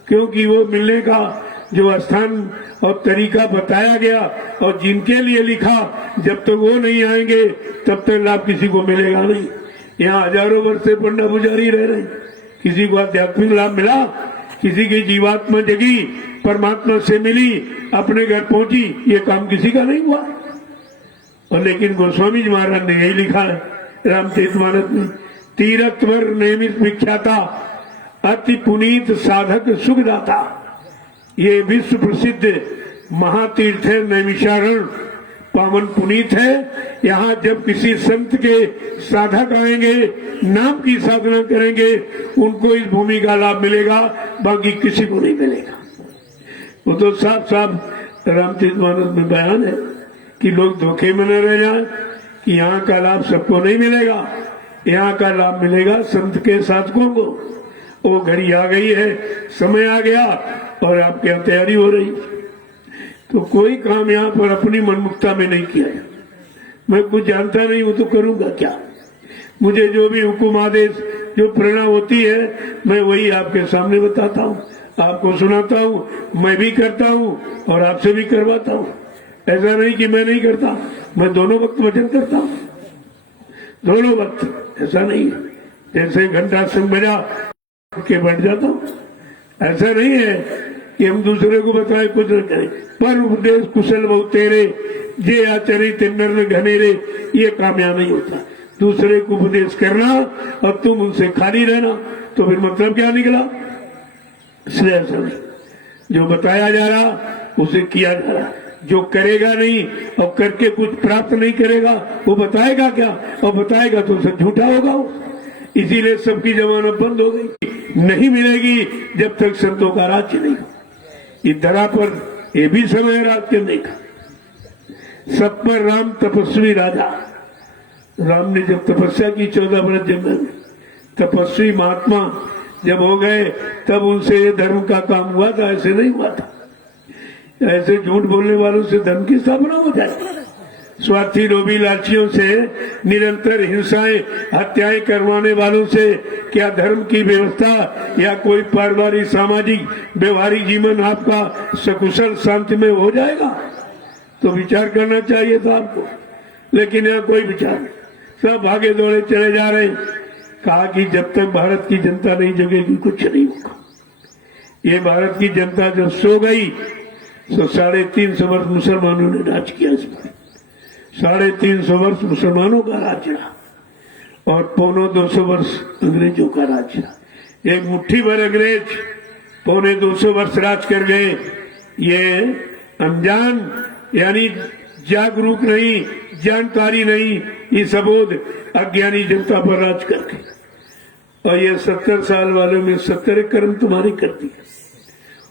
क्योंकि वो मिलने का जो स्थान और तरीका बताया गया और जिनके लिए लिखा, जब तक वो नहीं आएंगे तब तक लाभ किसी को मिलेगा नहीं। यहाँ हजारों वर्ष से पंडा पुजारी रह रहे, किसी को आध्यात्मिक लाभ मिला? किसी की जीवात्मा जगी, परमात्मा से मिली, अपने घर पहुंची, ये काम किसी का नहीं हुआ। और लेकिन गोस्वामी जी महाराज ने यही लिखा है रामचरितमानस में, तीर्थवर नियमित विख्याता, अति पुनीत साधक सुखदाता। ये विश्व प्रसिद्ध महातीर्थ है नैमिषारण्य, पावन पुनीत है। यहाँ जब किसी संत के साधक आएंगे, नाम की साधना करेंगे, उनको इस भूमि का लाभ मिलेगा, बाकी किसी को नहीं मिलेगा। वो तो साफ साफ रामचरितमानस में बयान है कि लोग धोखे में न रह जाएं कि यहाँ का लाभ सबको नहीं मिलेगा, यहाँ का लाभ मिलेगा संत के साधकों को। वो घड़ी आ गई है, समय आ गया और आपके यहाँ तैयारी हो रही। तो कोई काम यहाँ पर अपनी मनमुखता में नहीं किया है। मैं कुछ जानता नहीं हूँ तो करूंगा क्या? मुझे जो भी हुकुम आदेश, जो प्रेरणा होती है, मैं वही आपके सामने बताता हूँ, आपको सुनाता हूँ, मैं भी करता हूँ और आपसे भी करवाता हूँ। ऐसा नहीं कि मैं नहीं करता, मैं दोनों वक्त वचन करता हूँ, दोनों वक्त। ऐसा नहीं है जैसे घंटा संग बजा के बैठ जाता हूँ, ऐसा नहीं है कि हम दूसरे को बताए कुछ न करें। पर उपदेश कुशल बहु तेरे, जे आचरित नर घनेरे, ये कामयाब नहीं होता। दूसरे को उपदेश करना और तुम उनसे खाली रहना, तो फिर मतलब क्या निकला? इसलिए ऐसा नहीं, जो बताया जा रहा उसे किया जा रहा। जो करेगा नहीं और करके कुछ प्राप्त नहीं करेगा वो बताएगा क्या, और बताएगा तो सब झूठा होगा वो। इसीलिए सबकी जमानत बंद हो गई, नहीं मिलेगी जब तक संतों का राज्य नहीं हो। इस धरा पर ये भी समय है राज करने का। सब पर राम तपस्वी राजा। राम ने जब तपस्या की 14 वर्ष जंगल में, तपस्वी महात्मा जब हो गए तब उनसे ये धर्म का काम हुआ था, ऐसे नहीं हुआ था। ऐसे झूठ बोलने वालों से धर्म की स्थापना हो जाए। स्वार्थी लोभी लालचियों से निरंतर हिंसाएं हत्याएं करवाने वालों से क्या धर्म की व्यवस्था या कोई पारिवारिक सामाजिक व्यवहारिक जीवन आपका सकुशल शांति में हो जाएगा? तो विचार करना चाहिए था आपको, लेकिन यहाँ कोई विचार नहीं, सब भागे दौड़े चले जा रहे हैं। कहा कि जब तक भारत की जनता नहीं जगेगी कुछ नहीं होगा। ये भारत की जनता जब सो गई तो 350 वर्ष मुसलमानों ने राज किया। इस पर 350 वर्ष मुसलमानों का राज रहा और 250 वर्ष अंग्रेजों का राज रहा। एक मुट्ठी भर अंग्रेज 250 वर्ष राज कर गए। ये अनजान यानी जागरूक नहीं, जानकारी नहीं, ये सबोध अज्ञानी जनता पर राज करके। और ये 70 साल वालों में 70 कर्म तुम्हारी कर दिए।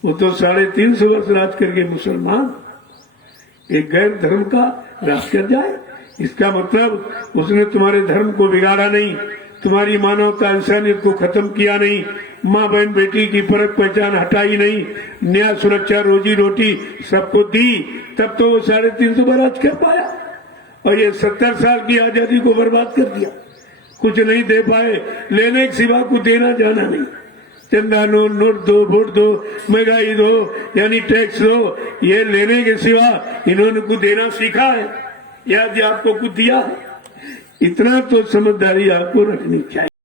वो तो 350 वर्ष राज करके मुसलमान एक गैर धर्म का राज कर जाए, इसका मतलब उसने तुम्हारे धर्म को बिगाड़ा नहीं, तुम्हारी मानवता इंसानियत को खत्म किया नहीं, माँ बहन बेटी की फर्क पहचान हटाई नहीं, न्याय सुरक्षा रोजी रोटी सबको दी, तब तो वो 350 वर्ष राज कर पाया। और ये 70 साल की आजादी को बर्बाद कर दिया। कुछ नहीं दे पाए, लेने के सिवा कुछ देना जाना नहीं। चंदा नो, नोट दो, वोट दो, महंगाई दो, यानी टैक्स दो, ये लेने के सिवा इन्होंने कुछ देना सीखा है या आपको कुछ दिया? इतना तो समझदारी आपको रखनी चाहिए।